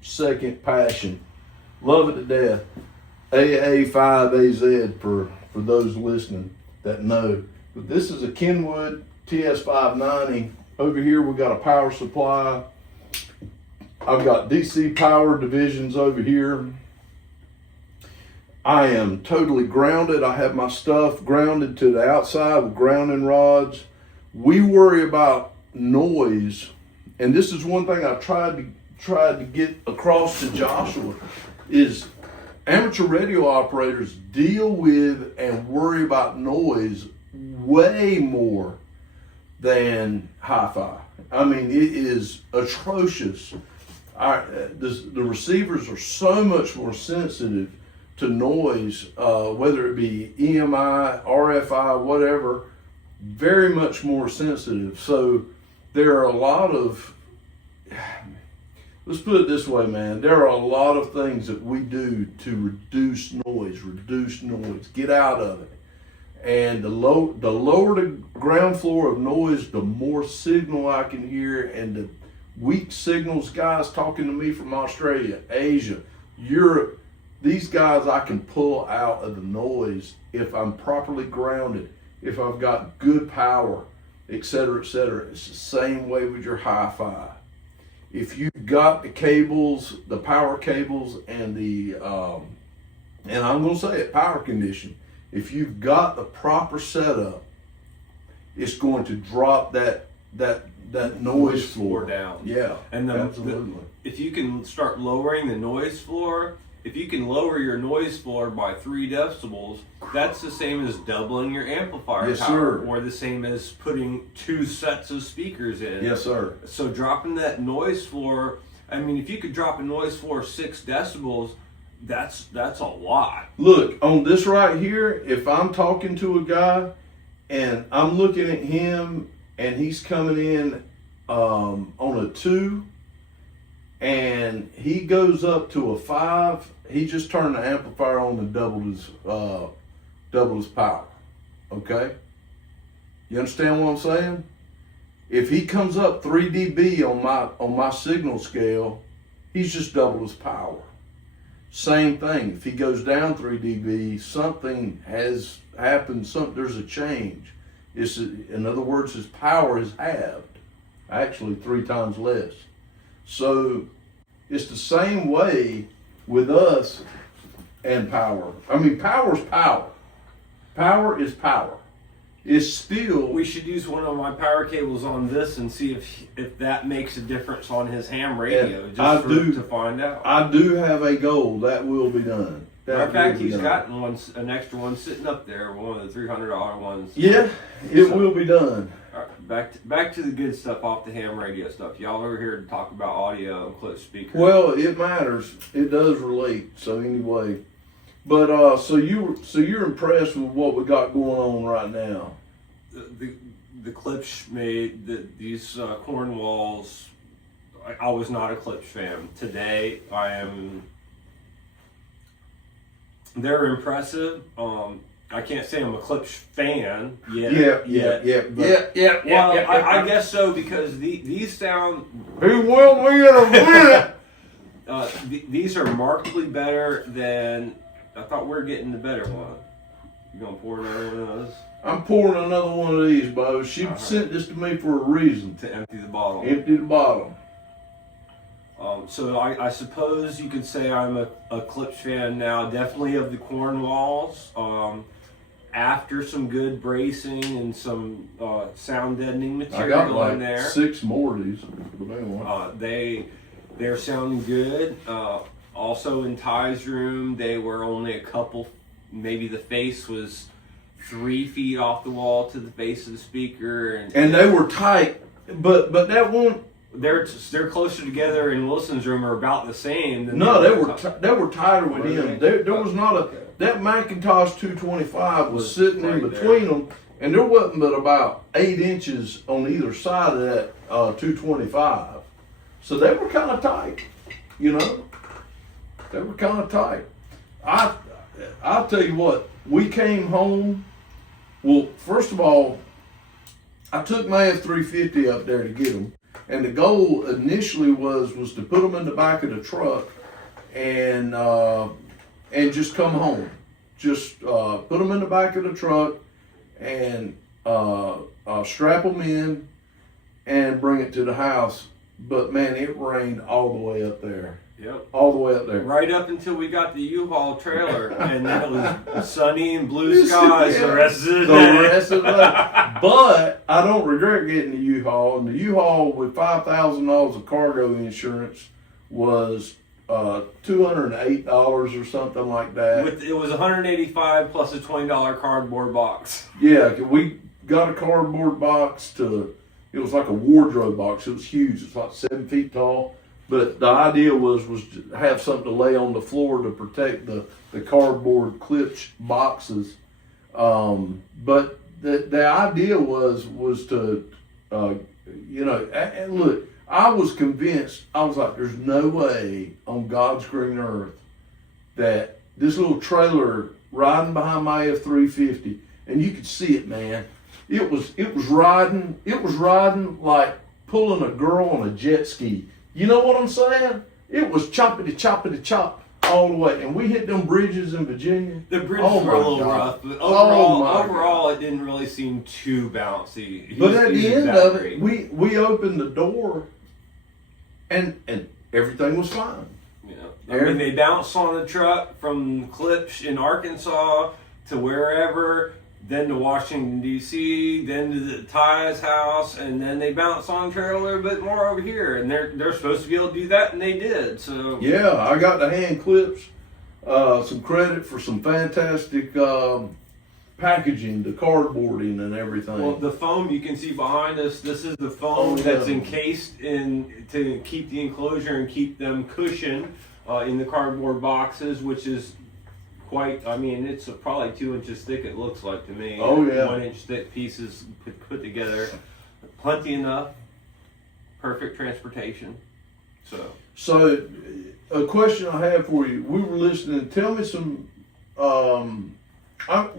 second passion. Love it to death. AA5AZ for those listening that know. But this is a Kenwood TS590. Over here we got a power supply. I've got DC power divisions over here. I am totally grounded. I have my stuff grounded to the outside with grounding rods. We worry about noise, and this is one thing I tried to get across to Joshua, is amateur radio operators deal with and worry about noise way more than hi-fi. I mean, it is atrocious. The receivers are so much more sensitive to noise, whether it be EMI, RFI, whatever, very much more sensitive. So there are a lot of, let's put it this way, man, there are a lot of things that we do to reduce noise, get out of it. And the lower the ground floor of noise, the more signal I can hear, and the weak signals, guys talking to me from Australia, Asia, Europe, these guys I can pull out of the noise if I'm properly grounded, if I've got good power, etc., etc. It's the same way with your hi-fi. If you've got the cables, the power cables, and the and I'm gonna say it, power condition. If you've got the proper setup, it's going to drop that noise floor down. Yeah, and absolutely. If you can start lowering the noise floor, if you can lower your noise floor by 3 decibels, that's the same as doubling your amplifier Yes, power, sir. or the same as putting 2 sets of speakers in. Yes, sir. So dropping that noise floor, I mean, if you could drop a noise floor of 6 decibels, that's a lot. Look, on this right here, if I'm talking to a guy and I'm looking at him and he's coming in on a 2 and he goes up to a 5, he just turned the amplifier on and doubled his power. Okay? You understand what I'm saying? If he comes up 3 dB on my signal scale, he's just doubled his power. Same thing. If he goes down 3 dB, something has happened. There's a change. In other words, his power is halved, actually 3 times less. So it's the same way with us and power. I mean, power's power. Power is power. It's still. We should use one of my power cables on this and see if that makes a difference on his ham radio, to find out. I do have a goal that will be done. Matter of fact, he's got an extra one sitting up there, one of the $300 ones. Yeah, it will be done. All right, back to the good stuff off the ham radio stuff. Y'all are here to talk about audio and Klipsch speakers. Well, it matters. It does relate. So anyway, but so you're impressed with what we got going on right now? The Klipsch made these Cornwalls. I was not a Klipsch fan. Today I am. They're impressive. I can't say I'm a Klipsch fan yet. Yeah. Well, I guess so, because these sound. He will be in a minute. These are markedly better than. I thought we were getting the better one. You gonna pour another one of those? I'm pouring another one of these, Bo. She sent this to me for a reason. To empty the bottle. Empty the bottle. So I suppose you could say I'm a Klipsch fan now, definitely of the Cornwalls. After some good bracing and some sound deadening material I got like in there. 6 more of these. They're sounding good. Also in Ty's room, they were only a couple, maybe the face was 3 feet off the wall to the base of the speaker, and they were tight, but that one. They're closer together in Wilson's room, are about the same. No, they were tighter with him. There was not that Macintosh 225 was sitting in between them, and there wasn't but about 8 inches on either side of that 225. So they were kind of tight, you know. They were kind of tight. I'll tell you what. We came home. Well, first of all, I took my F350 up there to get them. And the goal initially was to put them in the back of the truck and just come home. Just put them in the back of the truck and strap them in and bring it to the house. But man, it rained all the way up there. Yep. All the way up there. Right up until we got the U-Haul trailer, and then it was sunny and blue skies the rest of the day. But I don't regret getting the U-Haul. And the U-Haul with $5,000 of cargo insurance was $208 or something like that. It was $185 plus a $20 cardboard box. Yeah, we got a cardboard box it was like a wardrobe box. It was huge. It was like 7 feet tall. But the idea was to have something to lay on the floor to protect the cardboard Klipsch boxes. But the idea was to, and look, I was convinced, I was like, there's no way on God's green earth that this little trailer riding behind my F350, and you could see it, man. It was riding like pulling a girl on a jet ski. You know what I'm saying? It was choppity chop all the way. And we hit them bridges in Virginia. The bridges were a little rough, but overall it didn't really seem too bouncy. But at the end of it, we opened the door and everything was fine. Yeah. I mean, they bounce on the truck from Klipsch in Arkansas to wherever, then to Washington, D.C., then to the Ty's house, and then they bounce on the trail a little bit more over here. And they're supposed to be able to do that, and they did. So yeah, I got to hand Klipsch some credit for some fantastic packaging, the cardboarding and everything. Well, the foam you can see behind us, this is the foam that's encased in to keep the enclosure and keep them cushioned in the cardboard boxes, which is quite, I mean, it's probably 2 inches thick, it looks like to me. Oh, yeah. 1 inch thick pieces put together. Plenty enough. Perfect transportation. So, a question I have for you. We were listening. Tell me some. I'm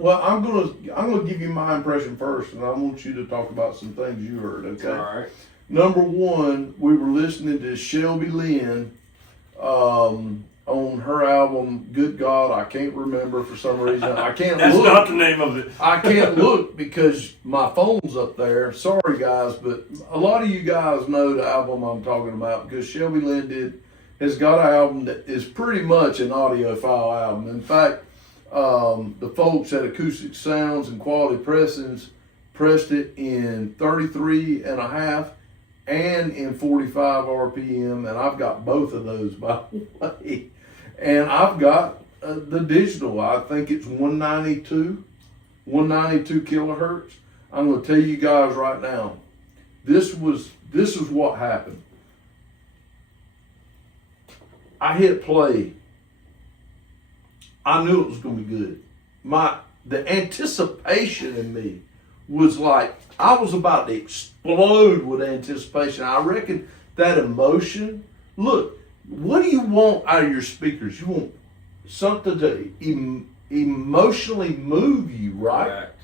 gonna give you my impression first, and I want you to talk about some things you heard. Okay. All right. Number one, we were listening to Shelby Lynn on her album. Good God, I can't remember for some reason. I can't. That's look. not the name of it. I can't look because my phone's up there. Sorry, guys, but a lot of you guys know the album I'm talking about because Shelby Lynn has got an album that is pretty much an audiophile album. In fact, the folks at Acoustic Sounds and Quality Pressings pressed it in 33 and a half and in 45 RPM, and I've got both of those, by the way. And I've got the digital. I think it's 192 kilohertz. I'm going to tell you guys right now, this is what happened. I hit play. I knew it was going to be good. The anticipation in me was like, I was about to explode with anticipation. I reckon that emotion, look, what do you want out of your speakers? You want something to emotionally move you, right? Correct.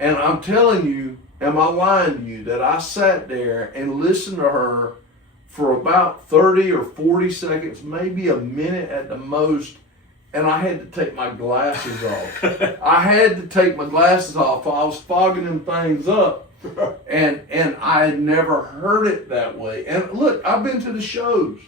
And I'm telling you, am I lying to you, that I sat there and listened to her for about 30 or 40 seconds, maybe a minute at the most, and I had to take my glasses off. I had to take my glasses off. I was fogging them things up, and I had never heard it that way. And look, I've been to the shows.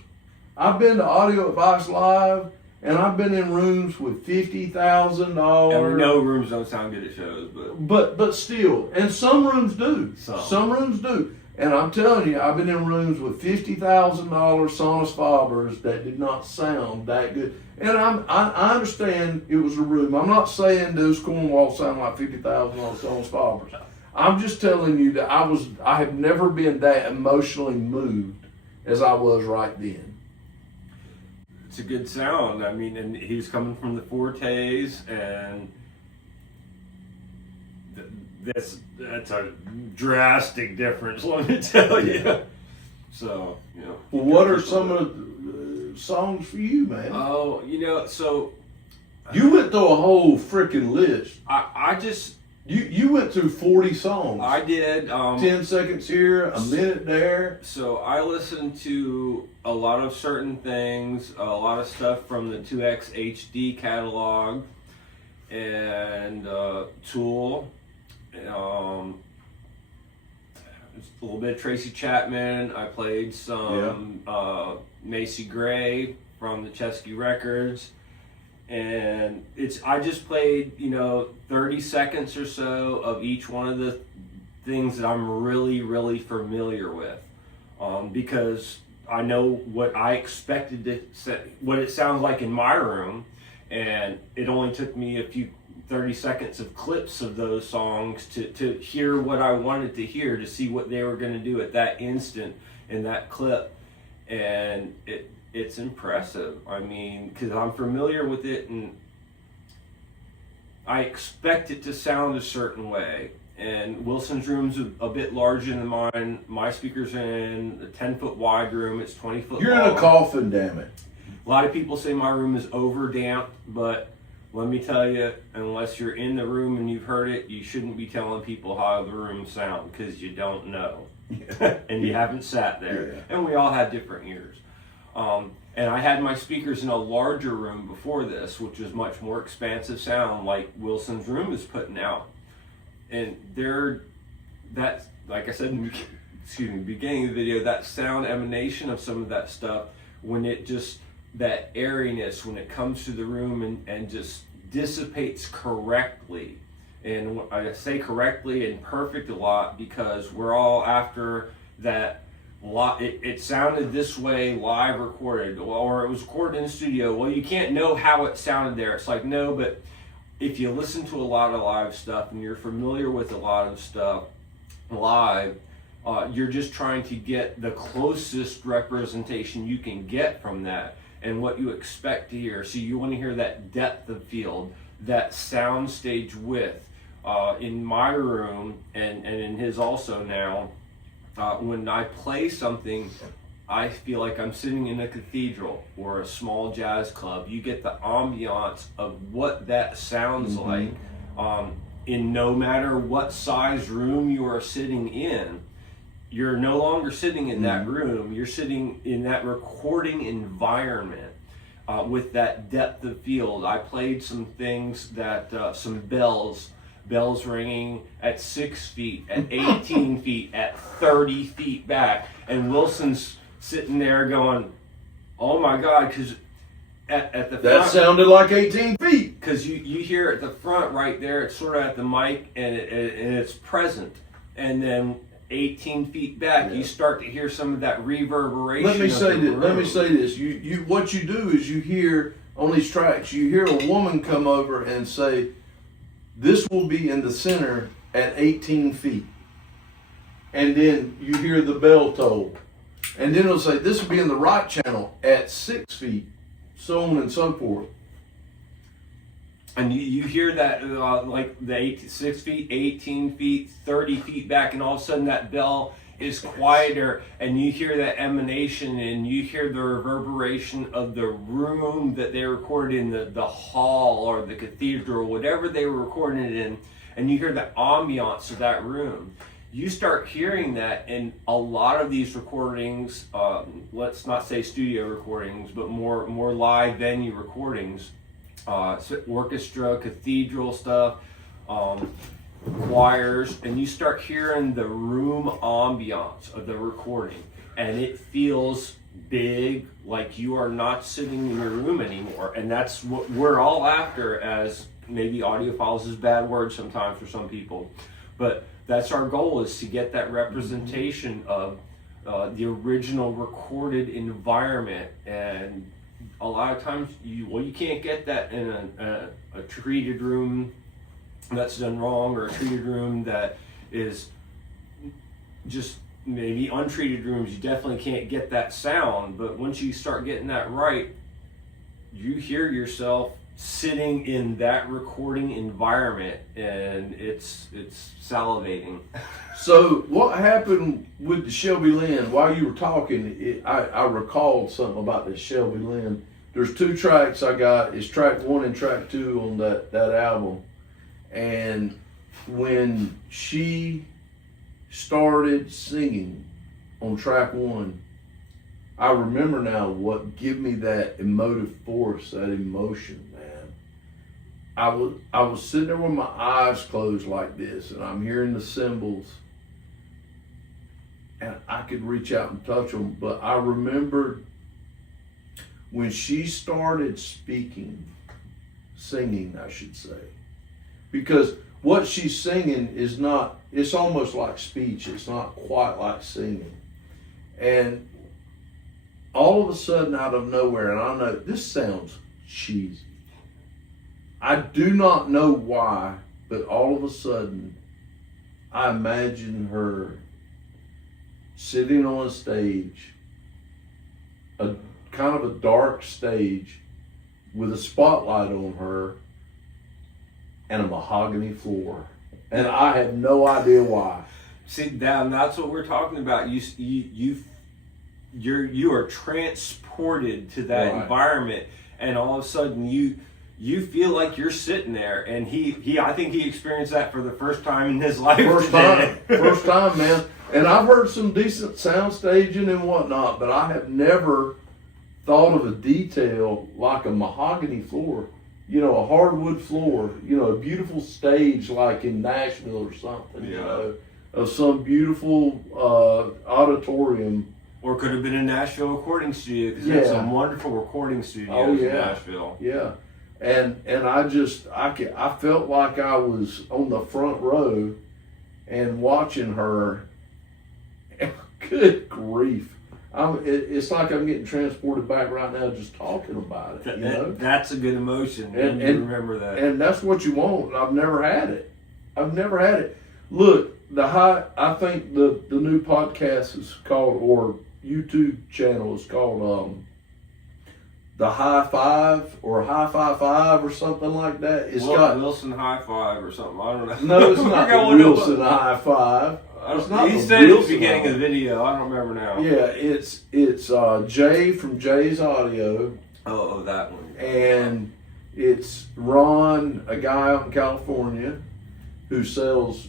I've been to Audio Advice Live, and I've been in rooms with $50,000. And we know rooms don't sound good at shows, but still, and some rooms do. Some rooms do. And I'm telling you, I've been in rooms with $50,000 Sonus Fabers that did not sound that good. And I understand it was a room. I'm not saying those Cornwalls sound like $50,000 Sonus Fabers. I'm just telling you that I have never been that emotionally moved as I was right then. it's a good sound. I mean, and he's coming from the Fortes, and that's a drastic difference, let me tell you. So, you know. Well, what are some of the songs for you, man? Oh, you know, so you went through a whole freaking list. I just you went through 40 songs. I did 10 seconds here, a minute there. So I listened to a lot of certain things, a lot of stuff from the 2X HD catalog, and Tool. Just a little bit of Tracy Chapman. I played some Macy Gray from the Chesky Records, and I just played 30 seconds or so of each one of the things that I'm really familiar with, because I know what I expected what it sounds like in my room, and it only took me a few 30 seconds of clips of those songs to hear what I wanted to hear, to see what they were going to do at that instant in that clip. And it's impressive. I mean, because I'm familiar with it and I expect it to sound a certain way. And Wilson's room's a bit larger than mine. My speaker's in a 10-foot wide room. It's 20-foot long. You're in a coffin, damn it. A lot of people say my room is over damped, but let me tell you, unless you're in the room and you've heard it, you shouldn't be telling people how the room sounds, because you don't know. And you haven't sat there. Yeah. And we all have different ears. And I had my speakers in a larger room before this, which was much more expansive sound, like Wilson's room is putting out. And that, like I said in the beginning of the video, that sound emanation of some of that stuff, when it just that airiness when it comes to the room and just dissipates correctly. And I say correctly and perfect a lot because we're all after that. It sounded this way live recorded, or it was recorded in the studio. Well, you can't know how it sounded there. It's like, no, but if you listen to a lot of live stuff and you're familiar with a lot of stuff live, you're just trying to get the closest representation you can get from that and what you expect to hear. So you want to hear that depth of field, that soundstage width. In my room and in his also now, when I play something, I feel like I'm sitting in a cathedral or a small jazz club. You get the ambiance of what that sounds like. In no matter what size room you are sitting in, you're no longer sitting in that room. You're sitting in that recording environment with that depth of field. I played some things that, some bells ringing at 6 feet, at 18 feet, at 30 feet back. And Wilson's sitting there going, oh my God, because at the front. That sounded like 18 feet. Because you hear at the front right there, it's sort of at the mic and it's present. And then 18 feet back, you start to hear some of that reverberation. Let me say this. You what you do is you hear on these tracks, you hear a woman come over and say, this will be in the center at 18 feet. And then you hear the bell toll. And then it'll say, this will be in the right channel at 6 feet, so on and so forth. And you hear that like the 6 feet, 18 feet, 30 feet back, and all of a sudden that bell is quieter, and you hear that emanation, and you hear the reverberation of the room that they recorded in, the hall or the cathedral, whatever they were recording it in, and you hear the ambiance of that room. You start hearing that in a lot of these recordings, let's not say studio recordings, but more live venue recordings, orchestra, cathedral stuff, choirs, and you start hearing the room ambiance of the recording, and it feels big, like you are not sitting in your room anymore. And that's what we're all after, as maybe audiophiles is a bad word sometimes for some people, but that's our goal, is to get that representation of the original recorded environment. And a lot of times you can't get that in a treated room that's done wrong, or a treated room that is just maybe untreated rooms. You definitely can't get that sound. But once you start getting that right, you hear yourself sitting in that recording environment, and it's salivating. So what happened with the Shelby Lynn? While you were talking, I recalled something about the Shelby Lynn. There's 2 tracks I got. It's track 1 and track 2 on that album. And when she started singing on track 1, I remember now what gave me that emotive force, that emotion, man. I was sitting there with my eyes closed like this, and I'm hearing the cymbals, and I could reach out and touch them. But I remembered when she started singing, I should say, because what she's singing is not, it's almost like speech. It's not quite like singing. And all of a sudden, out of nowhere, and I know this sounds cheesy, I do not know why, but all of a sudden, I imagine her sitting on a stage, a kind of a dark stage with a spotlight on her and a mahogany floor. And I have no idea why. See, that's what we're talking about. You are transported to that environment, and all of a sudden you feel like you're sitting there. And I think he experienced that for the first time in his life. First time, man. And I've heard some decent sound staging and whatnot, but I have never thought of a detail like a mahogany floor. You know, a hardwood floor, you know, a beautiful stage like in Nashville or something, you know, of some beautiful auditorium Or could have been a Nashville recording studio, because there's some wonderful recording studios in Nashville. Yeah. And I felt like I was on the front row and watching her. Good grief. It's like I'm getting transported back right now just talking about it. You know? That's a good emotion. And you remember that. And that's what you want. I've never had it. Look, I think the new podcast is called, or YouTube channel is called the High Five or Hi-Fi 5 or something like that. It's got Wilson High Five or something. I don't know. No, it's not the Wilson High Five. He said at the beginning of the video. I don't remember now. Yeah, it's Jay from Jay's Audio. Oh, that one. And it's Ron, a guy out in California, who sells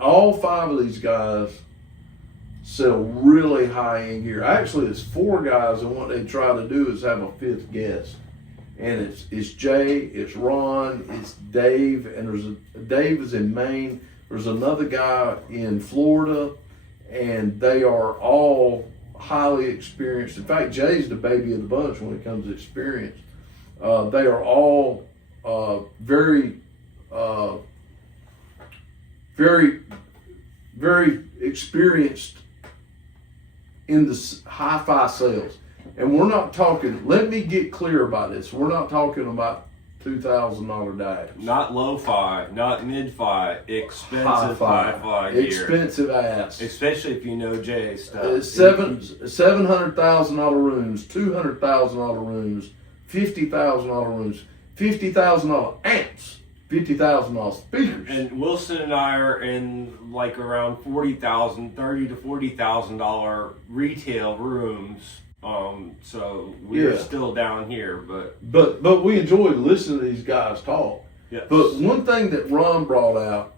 all 5 of these guys sell really high-end gear. Actually, it's 4 guys, and what they try to do is have a 5th guest. And it's Jay, it's Ron, it's Dave, and Dave is in Maine. There's another guy in Florida, and they are all highly experienced. In fact, Jay's the baby of the bunch when it comes to experience. They are all very, very, very experienced in the hi-fi sales. And we're not talking, let me get clear about this. We're not talking about $2,000 dives. Not lo-fi, not mid-fi, expensive hi-fi gear. Expensive ass. Especially if you know Jay's stuff. $700,000 rooms, $200,000 rooms, $50,000 rooms, $50,000 amps, $50,000 speakers. And Wilson and I are in like around $30,000 to $40,000 retail rooms. So we're still down here, but we enjoy listening to these guys talk. Yes. But one thing that Ron brought out,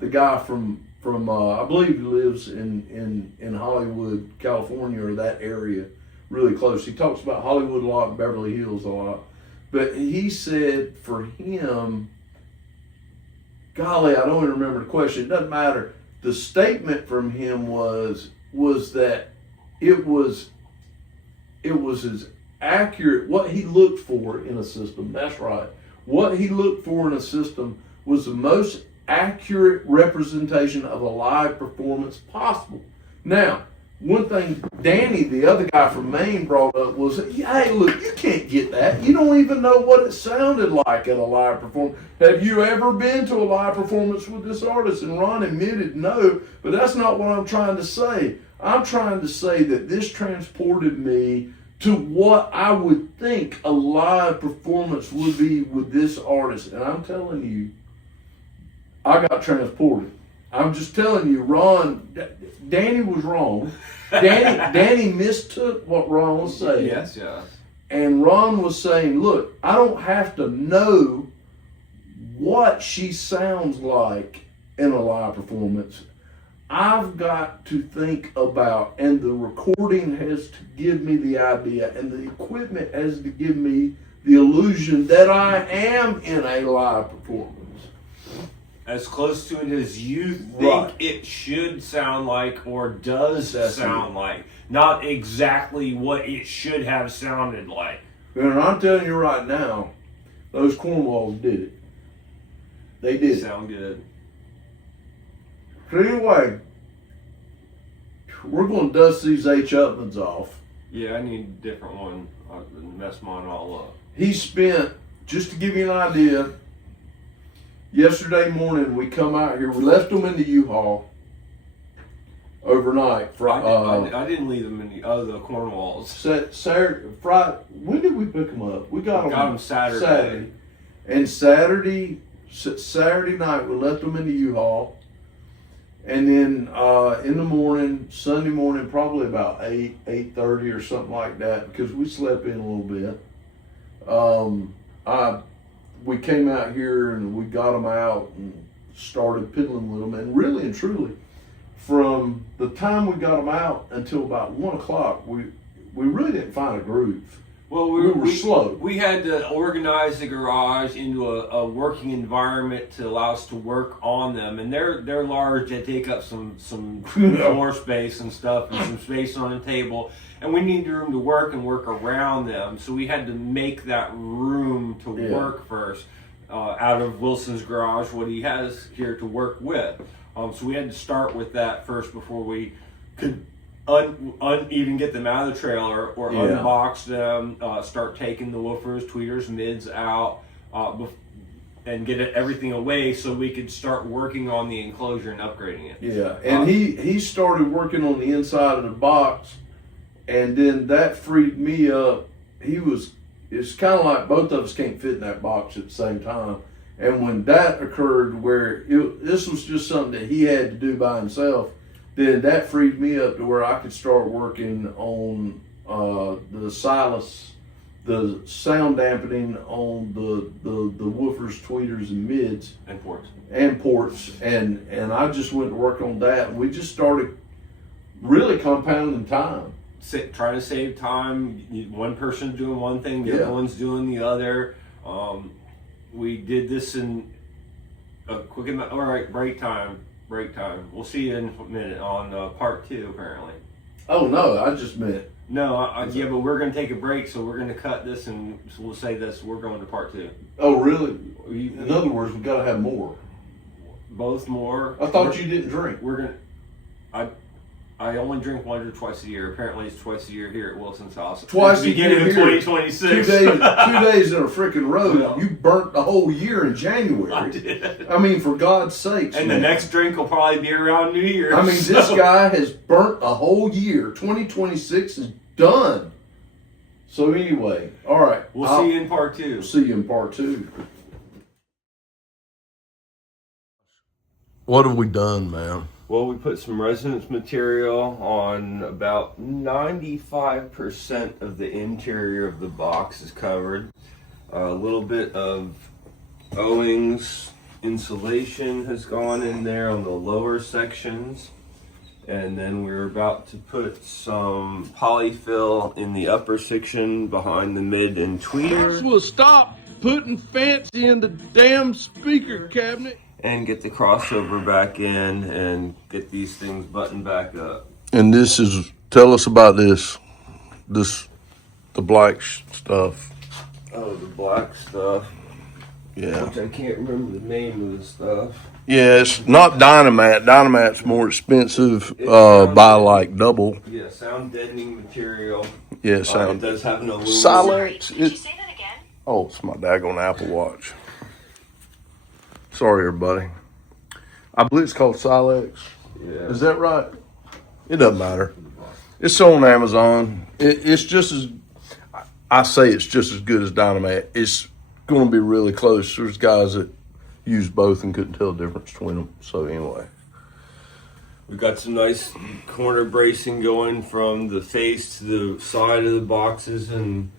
the guy from I believe he lives in Hollywood, California, or that area, really close. He talks about Hollywood a lot and Beverly Hills a lot. But he said for him, golly, I don't even remember the question. It doesn't matter. The statement from him was that it was as accurate, what he looked for in a system. That's right. What he looked for in a system was the most accurate representation of a live performance possible. Now, one thing Danny, the other guy from Maine, brought up was, hey, look, you can't get that. You don't even know what it sounded like at a live performance. Have you ever been to a live performance with this artist? And Ron admitted no, but that's not what I'm trying to say. I'm trying to say that this transported me to what I would think a live performance would be with this artist. And I'm telling you, I got transported. I'm just telling you, Danny was wrong. Danny mistook what Ron was saying. Yes. And Ron was saying, look, I don't have to know what she sounds like in a live performance. I've got to think about, and the recording has to give me the idea, and the equipment has to give me the illusion that I am in a live performance. As close to it as you think it should sound like or does sound like. Not exactly what it should have sounded like. And I'm telling you right now, those Cornwalls did it. They did. Sound good. So anyway, we're going to dust these H. Upmans off. Yeah, I need a different one. I messed mine all up. He spent, just to give you an idea, yesterday morning we come out here, we left them in the U-Haul overnight. I didn't leave them in the Cornwalls. Saturday, Friday, when did we pick them up? We got them Saturday. And Saturday night we left them in the U-Haul. And then in the morning, Sunday morning, probably about 8:30 or something like that, because we slept in a little bit. We came out here and we got them out and started piddling with them. And really and truly, from the time we got them out until about 1 o'clock, we really didn't find a groove. Well, we were slow. We had to organize the garage into a working environment to allow us to work on them, and they're large. They take up some floor space and stuff, and some space on the table. And we need room to work and work around them. So we had to make that room to work first out of Wilson's garage, what he has here to work with. So we had to start with that first before we could even get them out of the trailer or unbox them, start taking the woofers, tweeters, mids out, and get everything away so we could start working on the enclosure and upgrading it. Yeah, and he started working on the inside of the box, and then that freed me up. It's kind of like both of us can't fit in that box at the same time. And when that occurred, where this was just something that he had to do by himself, then that freed me up to where I could start working on the Silas, the sound dampening on the woofers, tweeters, and mids And ports. And I just went to work on that, and we just started really compounding time. Trying to save time. One person's doing one thing, the other one's doing the other. We did this in a quick amount. All right, break time. We'll see you in a minute on part 2, apparently. Oh no, I just meant. No, but we're going to take a break, so we're going to cut this and so we'll say this. We're going to part 2. Oh really? In other words, we got to have more. Both more. I thought you didn't drink. We're going to. I only drink once or twice a year. Apparently, it's twice a year here at Wilson's house. Twice a year. Beginning of 2026. 2 days in a freaking row. Well, you burnt the whole year in January. I did. I mean, for God's sakes. And man. the next drink will probably be around New Year's. I mean, this guy has burnt a whole year. 2026 is done. So anyway, all right. We'll see you in part 2. We'll see you in part 2. What have we done, man? Well, we put some resonance material on about 95% of the interior of the box is covered. A little bit of Owings insulation has gone in there on the lower sections. And then we're about to put some polyfill in the upper section behind the mid and tweeter. We'll stop putting fancy in the damn speaker cabinet. And get the crossover back in and get these things buttoned back up. And tell us about the black stuff. Oh, the black stuff. Yeah. Which I can't remember the name of the stuff. Yeah, it's not Dynamite. Dynamite's more expensive by like double. Yeah, sound deadening material. Yeah, sound. It does have an aluminum. Silex. Did you say that again? Oh, it's my daggone Apple Watch. Sorry, everybody. I believe it's called Silex. Yeah. Is that right? It doesn't matter. It's on Amazon. It's just as, I say it's just as good as Dynamite. It's going to be really close. There's guys that use both and couldn't tell the difference between them. So anyway. We've got some nice corner bracing going from the face to the side of the boxes and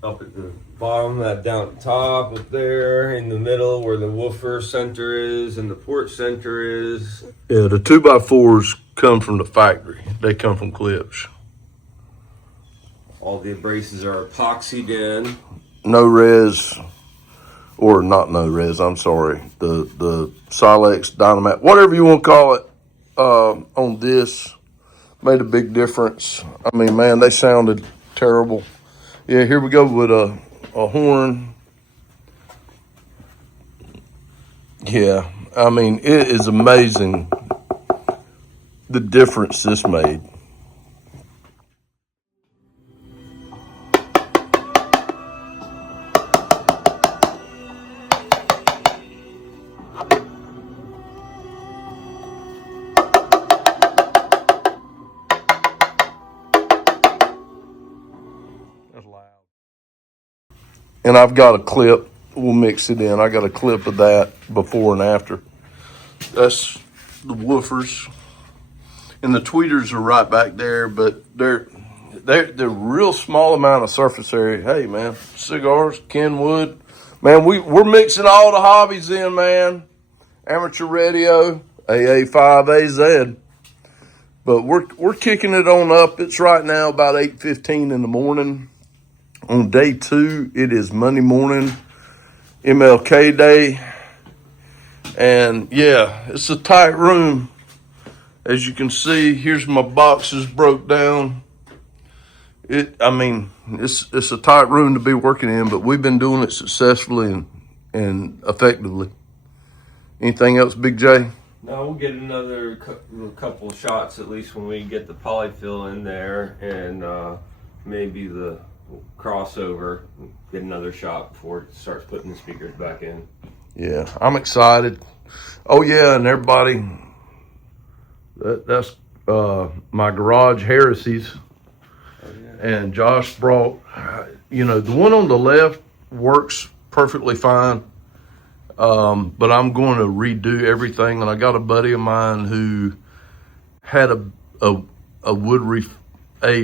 up at the bottom, that down at the top, up there, in the middle where the woofer center is and the port center is. Yeah, the 2x4s come from the factory. They come from Klipsch. All the braces are epoxied in. No res, or not no res, I'm sorry. The Silex Dynamite, whatever you want to call it, on this made a big difference. I mean, man, they sounded terrible. Yeah, here we go with a horn. Yeah, I mean, it is amazing the difference this made. And I've got a clip, we'll mix it in. I got a clip of that before and after. That's the woofers. And the tweeters are right back there, but they're real small amount of surface area. Hey man, cigars, Kenwood. Man, we're mixing all the hobbies in, man. Amateur radio, AA5AZ. But we're kicking it on up. It's right now about 8:15 in the morning. On day 2, it is Monday morning, MLK Day. And yeah, it's a tight room. As you can see, here's my boxes broke down. It's a tight room to be working in, but we've been doing it successfully and effectively. Anything else, Big J? No, we'll get another couple shots at least when we get the polyfill in there, and maybe the crossover. Get another shot before it starts putting the speakers back in. Yeah, I'm excited. Oh yeah, and everybody, that's my garage heresies. Oh, yeah. And Josh brought, the one on the left works perfectly fine. But I'm going to redo everything. And I got a buddy of mine who had a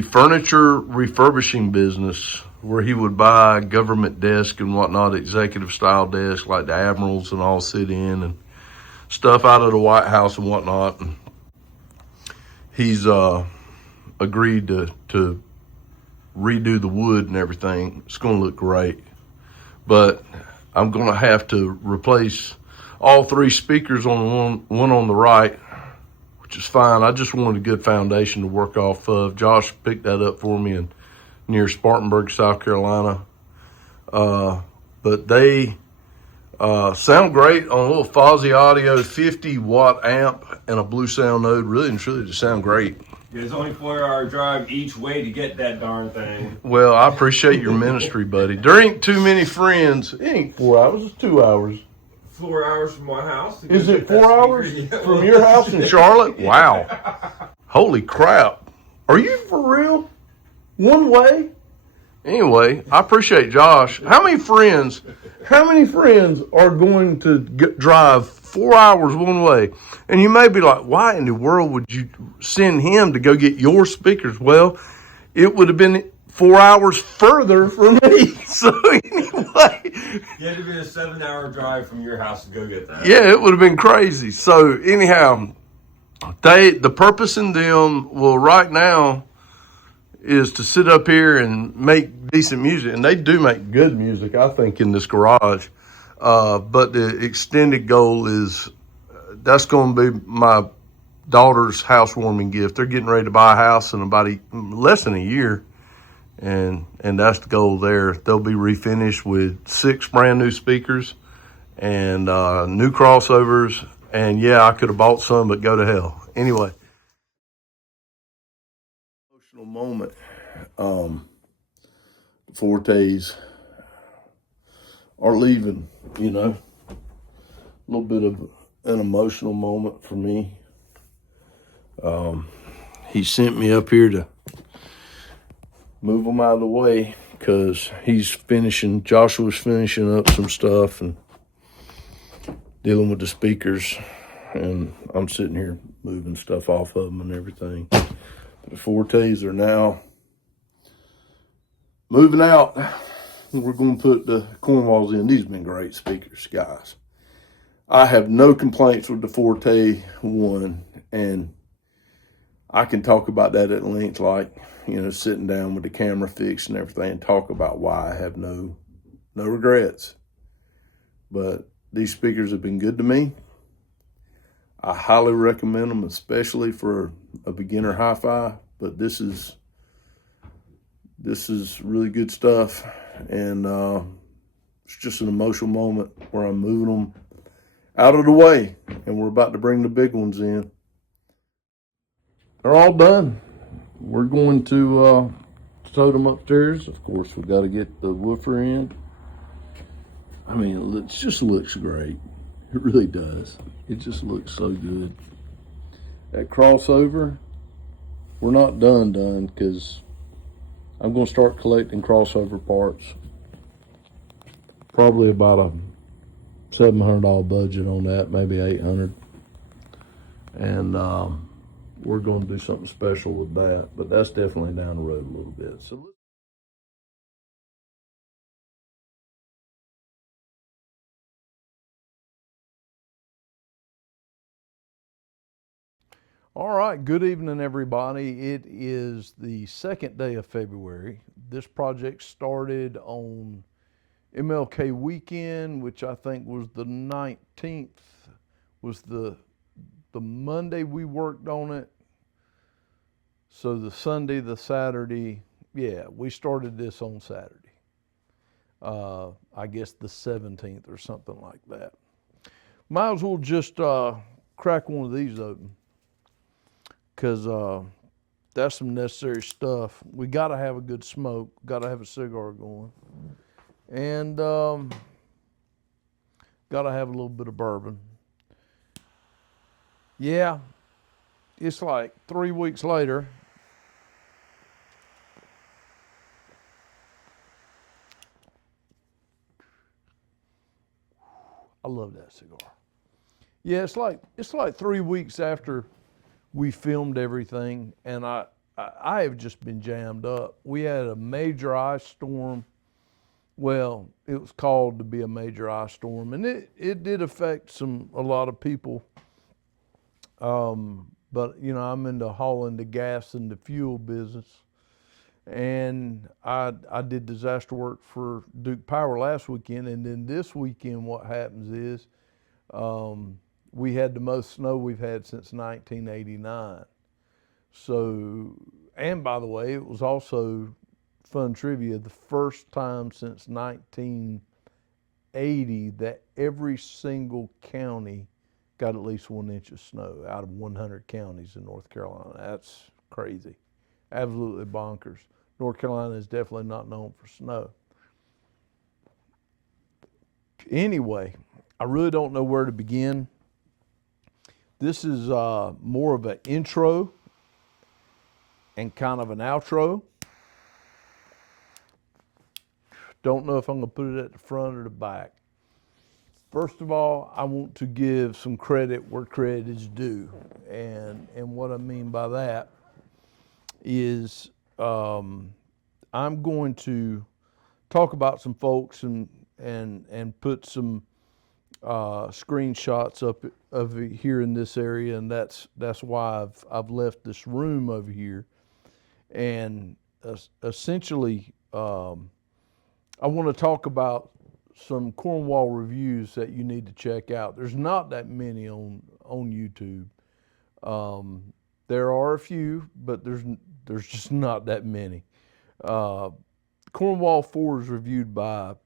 furniture refurbishing business where he would buy government desk and whatnot, executive style desk like the admirals and all sit in, and stuff out of the White House and whatnot. And he's agreed to redo the wood and everything. It's going to look great. But I'm going to have to replace all 3 speakers on one on the right, which is fine. I just wanted a good foundation to work off of. Josh picked that up for me near Spartanburg, South Carolina. But they sound great on a little Fozzy Audio 50-watt amp and a Blue Sound node. Really and truly just sound great. It's only 4-hour drive each way to get that darn thing. Well, I appreciate your ministry, buddy. There ain't too many friends. It ain't 4 hours, it's 2 hours. 4 hours from my house. Is it 4 hours from your house in Charlotte? Wow. Holy crap. Are you for real? One way? Anyway, I appreciate Josh. How many friends are going to drive 4 hours one way? And you may be like, why in the world would you send him to go get your speakers? Well, it would have been 4 hours further for me. So anyway. You had to be a 7-hour drive from your house to go get that. Yeah, it would have been crazy. So anyhow, the purpose in them, well, right now, is to sit up here and make decent music. And they do make good music, I think, in this garage. But the extended goal is, that's going to be my daughter's housewarming gift. They're getting ready to buy a house in about less than a year. And that's the goal there. They'll be refinished with 6 brand new speakers and new crossovers. And yeah, I could have bought some, but go to hell. Anyway. Emotional moment. The Fortes are leaving, a little bit of an emotional moment for me. He sent me up here to move them out of the way because Joshua's finishing up some stuff and dealing with the speakers, and I'm sitting here moving stuff off of them and everything. The Fortes are now moving out. We're going to put the Cornwalls in. These have been great speakers, guys. I have no complaints with the Forte 1, and I can talk about that at length, like, sitting down with the camera fixed and everything, and talk about why I have no regrets. But these speakers have been good to me. I highly recommend them, especially for a beginner hi-fi. But this is really good stuff, and it's just an emotional moment where I'm moving them out of the way, and we're about to bring the big ones in. They're all done. We're going to tote them upstairs. Of course, we've got to get the woofer in. I mean, it just looks great. It really does. It just looks so good. That crossover, we're not done because I'm going to start collecting crossover parts. Probably about a $700 budget on that, maybe $800. And we're going to do something special with that, but that's definitely down the road a little bit. So All right, good evening, everybody. It is the second day of February. This project started on MLK weekend, which I think was the 19th, was the Monday we worked on it. So the Sunday, the Saturday, yeah, we started this on Saturday. I guess the 17th or something like that. Might as well just crack one of these open, because that's some necessary stuff. We got to have a good smoke, got to have a cigar going, and got to have a little bit of bourbon. Yeah, it's like 3 weeks later. I love that cigar. Yeah, it's like 3 weeks after we filmed everything, and I have just been jammed up. We had a major ice storm. Well, it was called to be a major ice storm, and it did affect a lot of people. But you know, I'm into hauling the gas and the fuel business, and I did disaster work for Duke Power last weekend, and then this weekend what happens is we had the most snow we've had since 1989. So, and by the way, it was also fun trivia, the first time since 1980 that every single county got at least 1 inch of snow out of 100 counties in North Carolina. That's crazy, absolutely bonkers. North Carolina is definitely not known for snow. Anyway, I really don't know where to begin. This is more of an intro and kind of an outro. Don't know if I'm gonna put it at the front or the back. First of all, I want to give some credit where credit is due. And what I mean by that is I'm going to talk about some folks and put some screenshots up of here in this area, and that's why I've left this room over here. And essentially, I want to talk about some Cornwall reviews that you need to check out. There's not that many on YouTube. There are a few, but there's just not that many. Cornwall IV is reviewed by,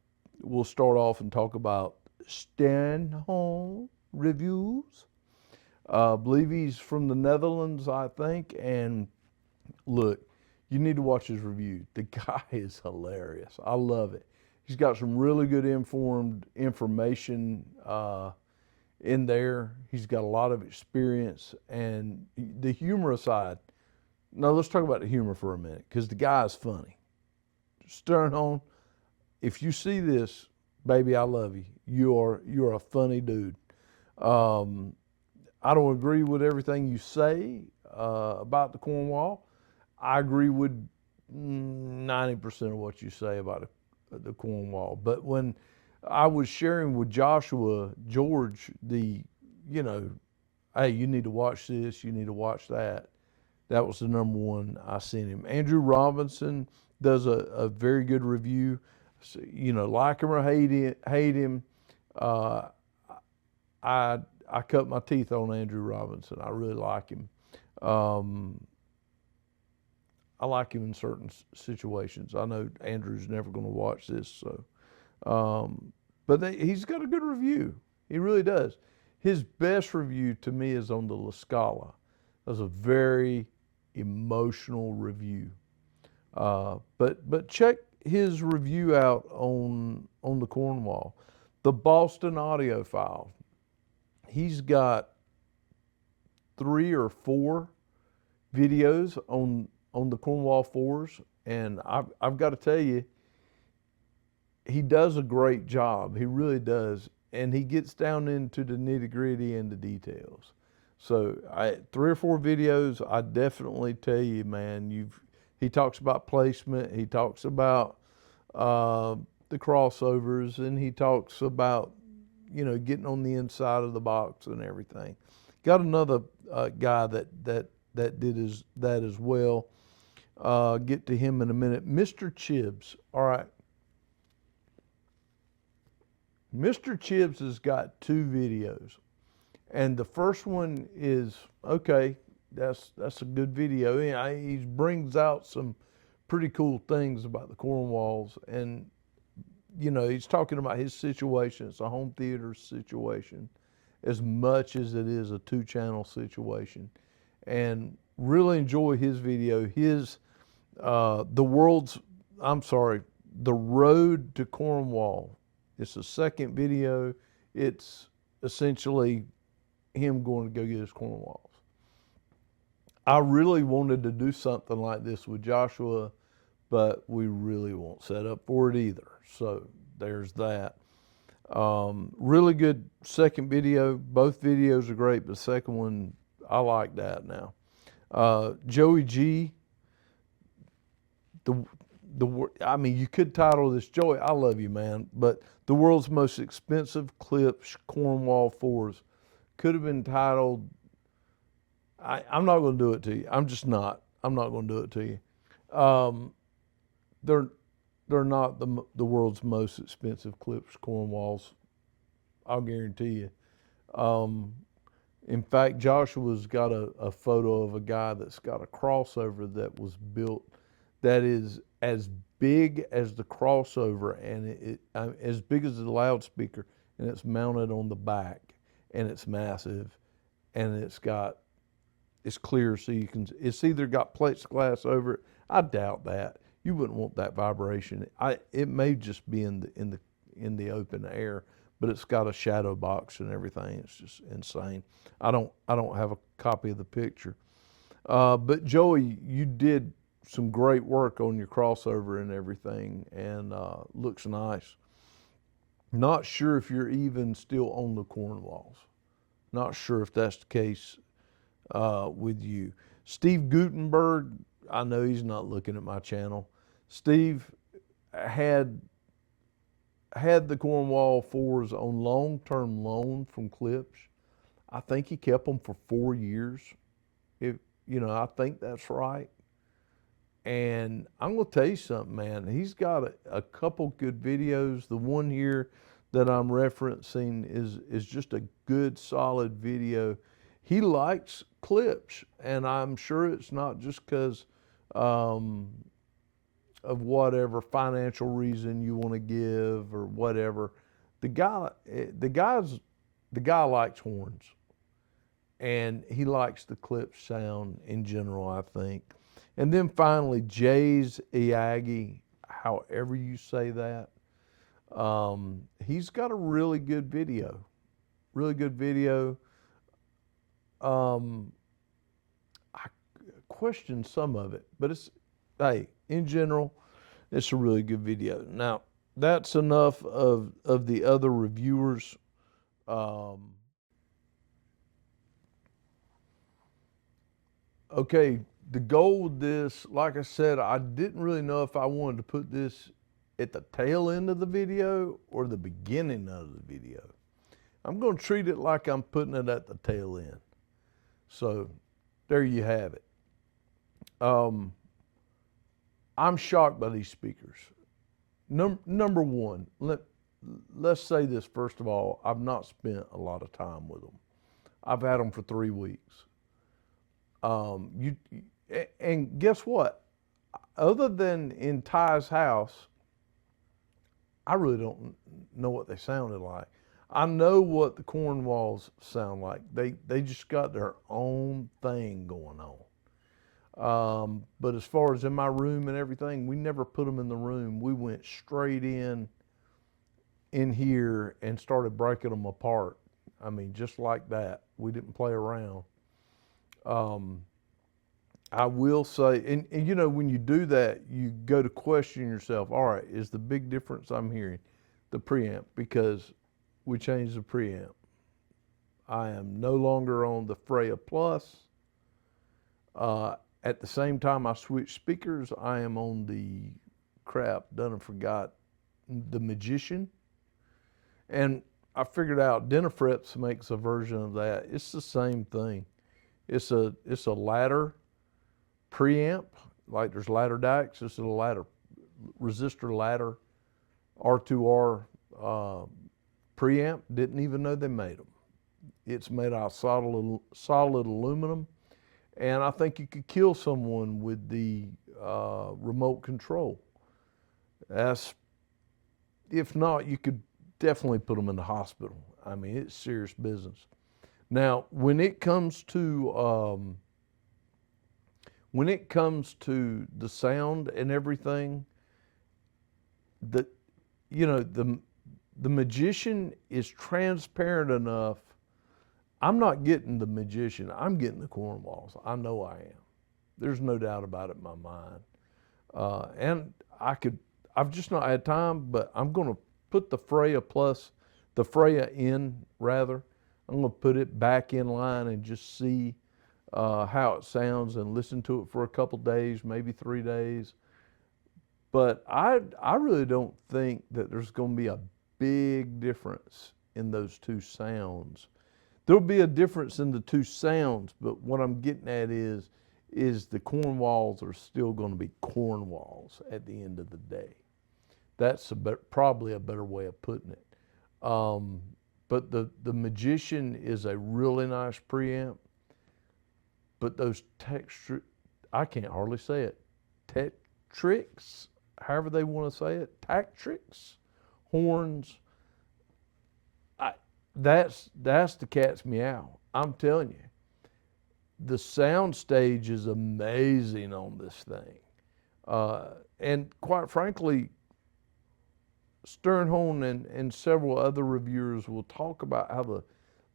we'll start off and talk about Stanholm Reviews. I believe he's from the Netherlands, I think. And look, you need to watch his review. The guy is hilarious. I love it. He's got some really good information in there. He's got a lot of experience, and the humor aside. Now let's talk about the humor for a minute, because the guy is funny. Sternholm, if you see this, baby, I love you. You're a funny dude. I don't agree with everything you say about the Cornwall. I agree with 90% of what you say about the Cornwall. But when I was sharing with Joshua George hey, you need to watch this, you need to watch that, that was the number one I sent him. Andrew Robinson does a very good review. So, like him or hate him, I cut my teeth on Andrew Robinson. I really like him. I like him in certain situations. I know Andrew's never going to watch this, so. But he's got a good review. He really does. His best review to me is on the La Scala. That's a very emotional review. But check his review out on the Cornwall. The Boston Audiophile. He's got 3 or 4 videos on the Cornwall IVs, and I've got to tell you, he does a great job. He really does, and he gets down into the nitty-gritty and the details. So 3 or 4 videos, I definitely tell you, man, he talks about placement, he talks about the crossovers, and he talks about, getting on the inside of the box and everything. Got another guy that did that as well. Get to him in a minute. Mr. Chibbs. All right. Mr. Chibbs has got 2 videos. And the first one is, okay, that's a good video. He brings out some pretty cool things about the Cornwalls, and he's talking about his situation. It's a home theater situation as much as it is a 2-channel situation, and really enjoy his video. The Road to Cornwall. It's the second video. It's essentially him going to go get his Cornwalls. I really wanted to do something like this with Joshua, but we really won't set up for it either. So there's that. Really good second video. Both videos are great, but the second one, I like that now. Joey G, you could title this, Joey, I love you, man, but the world's most expensive Klipsch Cornwall IVs could have been titled, I'm not going to do it to you. I'm just not. I'm not going to do it to you. They're not the world's most expensive Klipsch Cornwalls. I'll guarantee you. In fact, Joshua's got a photo of a guy that's got a crossover that was built that is as big as the crossover, and as big as the loudspeaker, and it's mounted on the back, and it's massive, and it's clear, so it's either got plexiglass over it. I doubt that. You wouldn't want that vibration. It may just be in the open air, but it's got a shadow box and everything. It's just insane. I don't have a copy of the picture. But Joey, you did some great work on your crossover and everything, and looks nice. Not sure if you're even still on the Cornwalls. Not sure if that's the case with you. Steve Gutenberg, I know he's not looking at my channel. Steve had the Cornwall IVs on long-term loan from Klipsch. I think he kept them for 4 years. I think that's right. And I'm going to tell you something, man. He's got a couple good videos. The one here that I'm referencing is just a good, solid video. He likes Klipsch, and I'm sure it's not just because of whatever financial reason you want to give or whatever. The guy likes horns, and he likes the Klipsch sound in general, I think. And then finally, Jay's Iagi, however you say that, he's got a really good video. Really good video. I question some of it, but in general, it's a really good video. Now, that's enough of the other reviewers. Okay, the goal with this, like I said, I didn't really know if I wanted to put this at the tail end of the video or the beginning of the video. I'm going to treat it like I'm putting it at the tail end. So there you have it. I'm shocked by these speakers. Number one, let's say this first of all, I've not spent a lot of time with them. I've had them for 3 weeks. And guess what? Other than in Ty's house, I really don't know what they sounded like. I know what the Cornwalls sound like. They just got their own thing going on. But as far as in my room and everything, we never put them in the room. We went straight in here and started breaking them apart. I mean, just like that. We didn't play around. I will say, and when you do that, you go to question yourself, all right, is the big difference I'm hearing the preamp? Because we changed the preamp. I am no longer on the Freya Plus. At the same time I switched speakers, I am on the crap, done and forgot, the Magician. And I figured out Denafreps makes a version of that. It's the same thing. It's a ladder preamp, like there's ladder dikes. This is a ladder resistor ladder R2R preamp. Didn't even know they made them. It's made out of solid aluminum, and I think you could kill someone with the remote control. If not, you could definitely put them in the hospital. I mean, it's serious business. Now, when it comes to the sound and everything, the magician is transparent enough. I'm not getting the magician. I'm getting the Cornwalls. I know I am. There's no doubt about it in my mind. And I've just not had time, but I'm going to put the Freya in rather. I'm going to put it back in line and just see how it sounds and listen to it for a couple days, maybe 3 days. But I really don't think that there's going to be a big difference in those two sounds. There'll be a difference in the two sounds, but what I'm getting at is the Cornwalls are still going to be Cornwalls at the end of the day. That's probably a better way of putting it. But the Magician is a really nice preamp, but those texture, I can't hardly say it, Tetrix, however they want to say it, Tactrix, horns, that's the cat's meow. I'm telling you, the sound stage is amazing on this thing. And quite frankly, Sternholm and several other reviewers will talk about how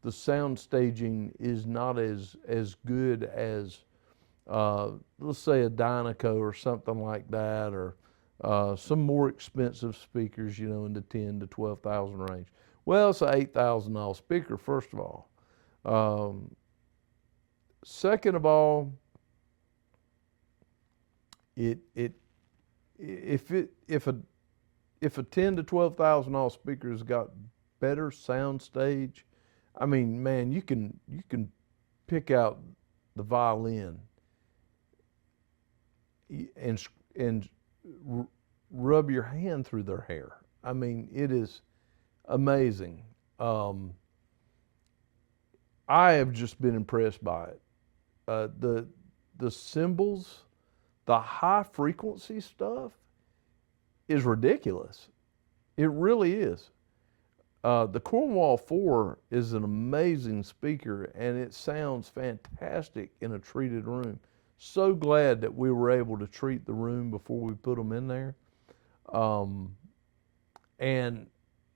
the sound staging is not as good as, let's say, a Dynaco or something like that, or some more expensive speakers, in the $10,000 to $12,000 range. Well, it's an $8,000 speaker, first of all. Second of all, if a $10,000 to $12,000 speaker has got better sound stage, I mean, man, you can pick out the violin and rub your hand through their hair. I mean, it is amazing. I have just been impressed by it. The cymbals, the high frequency stuff is ridiculous. It really is. The Cornwall IV is an amazing speaker, and it sounds fantastic in a treated room. So glad that we were able to treat the room before we put them in there. And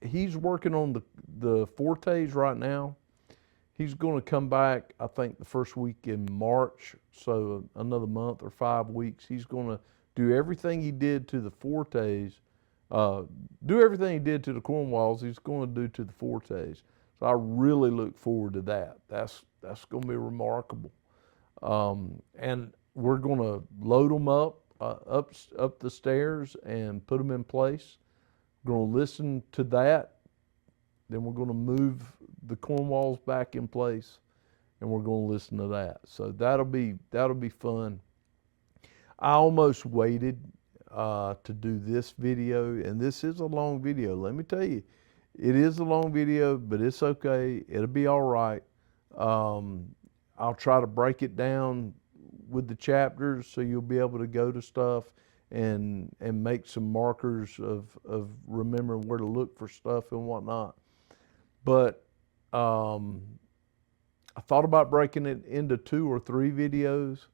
he's working on the Fortes right now. He's going to come back, I think, the first week in March, so another month or 5 weeks. He's going to do everything he did to the Fortes, do everything he did to the Cornwalls, he's going to do to the Fortes. So I really look forward to that. That's going to be remarkable. And we're going to load them up the stairs and put them in place. We're going to listen to that. Then we're going to move the Cornwalls back in place, and we're going to listen to that. So that'll be fun. I almost waited to do this video, and this is a long video. Let me tell you, it is a long video, but it's okay. It'll be all right. I'll try to break it down with the chapters so you'll be able to go to stuff and make some markers of remembering where to look for stuff and whatnot. But I thought about breaking it into 2 or 3 videos,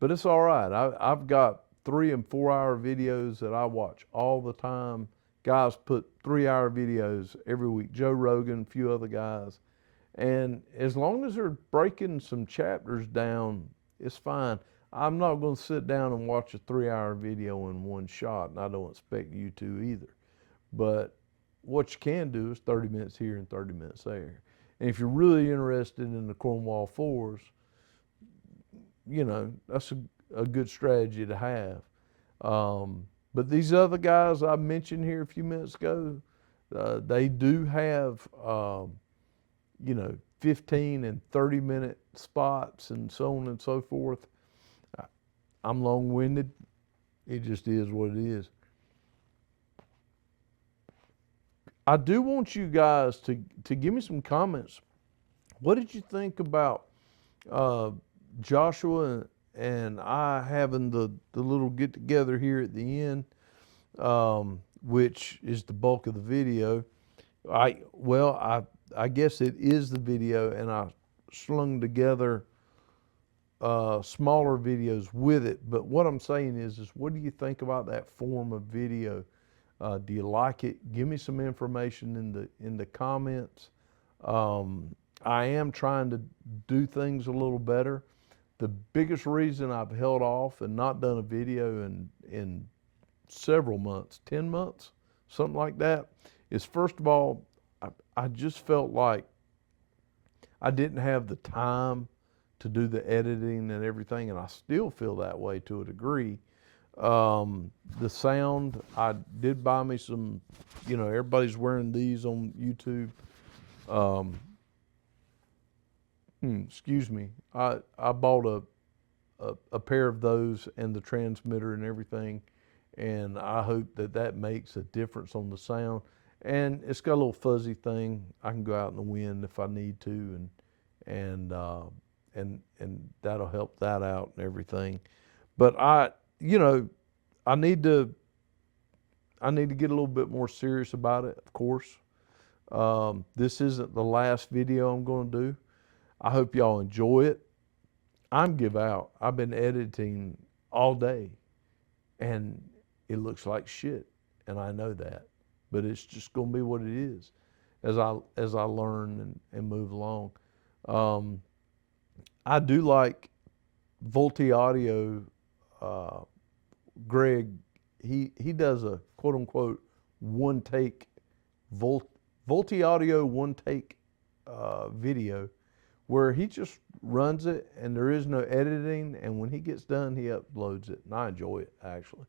but it's all right. I've got 3 and 4 hour videos that I watch all the time. Guys put 3-hour videos every week. Joe Rogan, a few other guys. And as long as they're breaking some chapters down, it's fine. I'm not going to sit down and watch a 3-hour video in one shot, and I don't expect you to either. But what you can do is 30 minutes here and 30 minutes there. And if you're really interested in the Cornwall IVs, that's a good strategy to have. But these other guys I mentioned here a few minutes ago, They do have, you know, 15 and 30-minute spots and so on and so forth. I'm long-winded. It just is what it is. I do want you guys to give me some comments. What did you think about Joshua and I having the little get together here at the end, which is the bulk of the video? I guess it is the video, and I slung together smaller videos with it. But what I'm saying is what do you think about that form of video? Do you like it? Give me some information in the comments. I am trying to do things a little better. The biggest reason I've held off and not done a video in several months, 10 months, something like that, is first of all, I just felt like I didn't have the time to do the editing and everything, and I still feel that way to a degree. The sound, I did buy me some, you know, everybody's wearing these on YouTube. Excuse me. I bought a pair of those and the transmitter and everything, and I hope that makes a difference on the sound. And it's got a little fuzzy thing. I can go out in the wind if I need to, and that'll help that out and everything. But you know, I need to get a little bit more serious about it, of course. This isn't the last video I'm going to do. I hope y'all enjoy it. I'm give out. I've been editing all day, and it looks like shit, and I know that. But it's just going to be what it is as I learn and move along. I do like Volti Audio. Greg, he does a quote unquote one take Volti Audio one take video where he just runs it and there is no editing, and when he gets done he uploads it, and I enjoy it actually.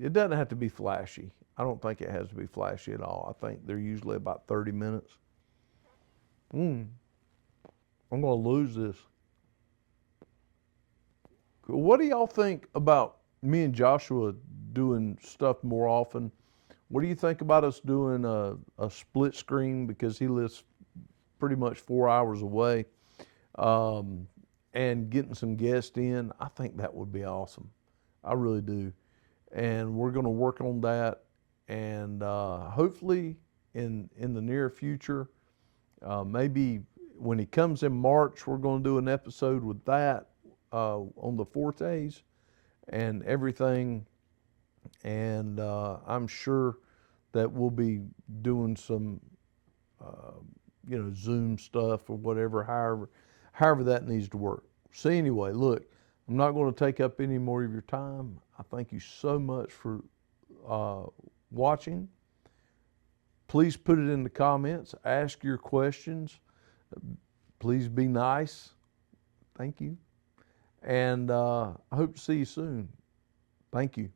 It doesn't have to be flashy. I don't think it has to be flashy at all. I think they're usually about 30 minutes. I'm gonna lose this. What do y'all think about me and Joshua doing stuff more often? What do you think about us doing a split screen, because he lives pretty much 4 hours away, and getting some guests in? I think that would be awesome. I really do. And we're going to work on that, and hopefully in the near future, maybe when he comes in March, we're going to do an episode with that on the Fortes and everything. And I'm sure that we'll be doing some you know, Zoom stuff or whatever, however that needs to work. So anyway, look, I'm not going to take up any more of your time. I thank you so much for watching. Please put it in the comments. Ask your questions. Please be nice. Thank you. And I hope to see you soon. Thank you.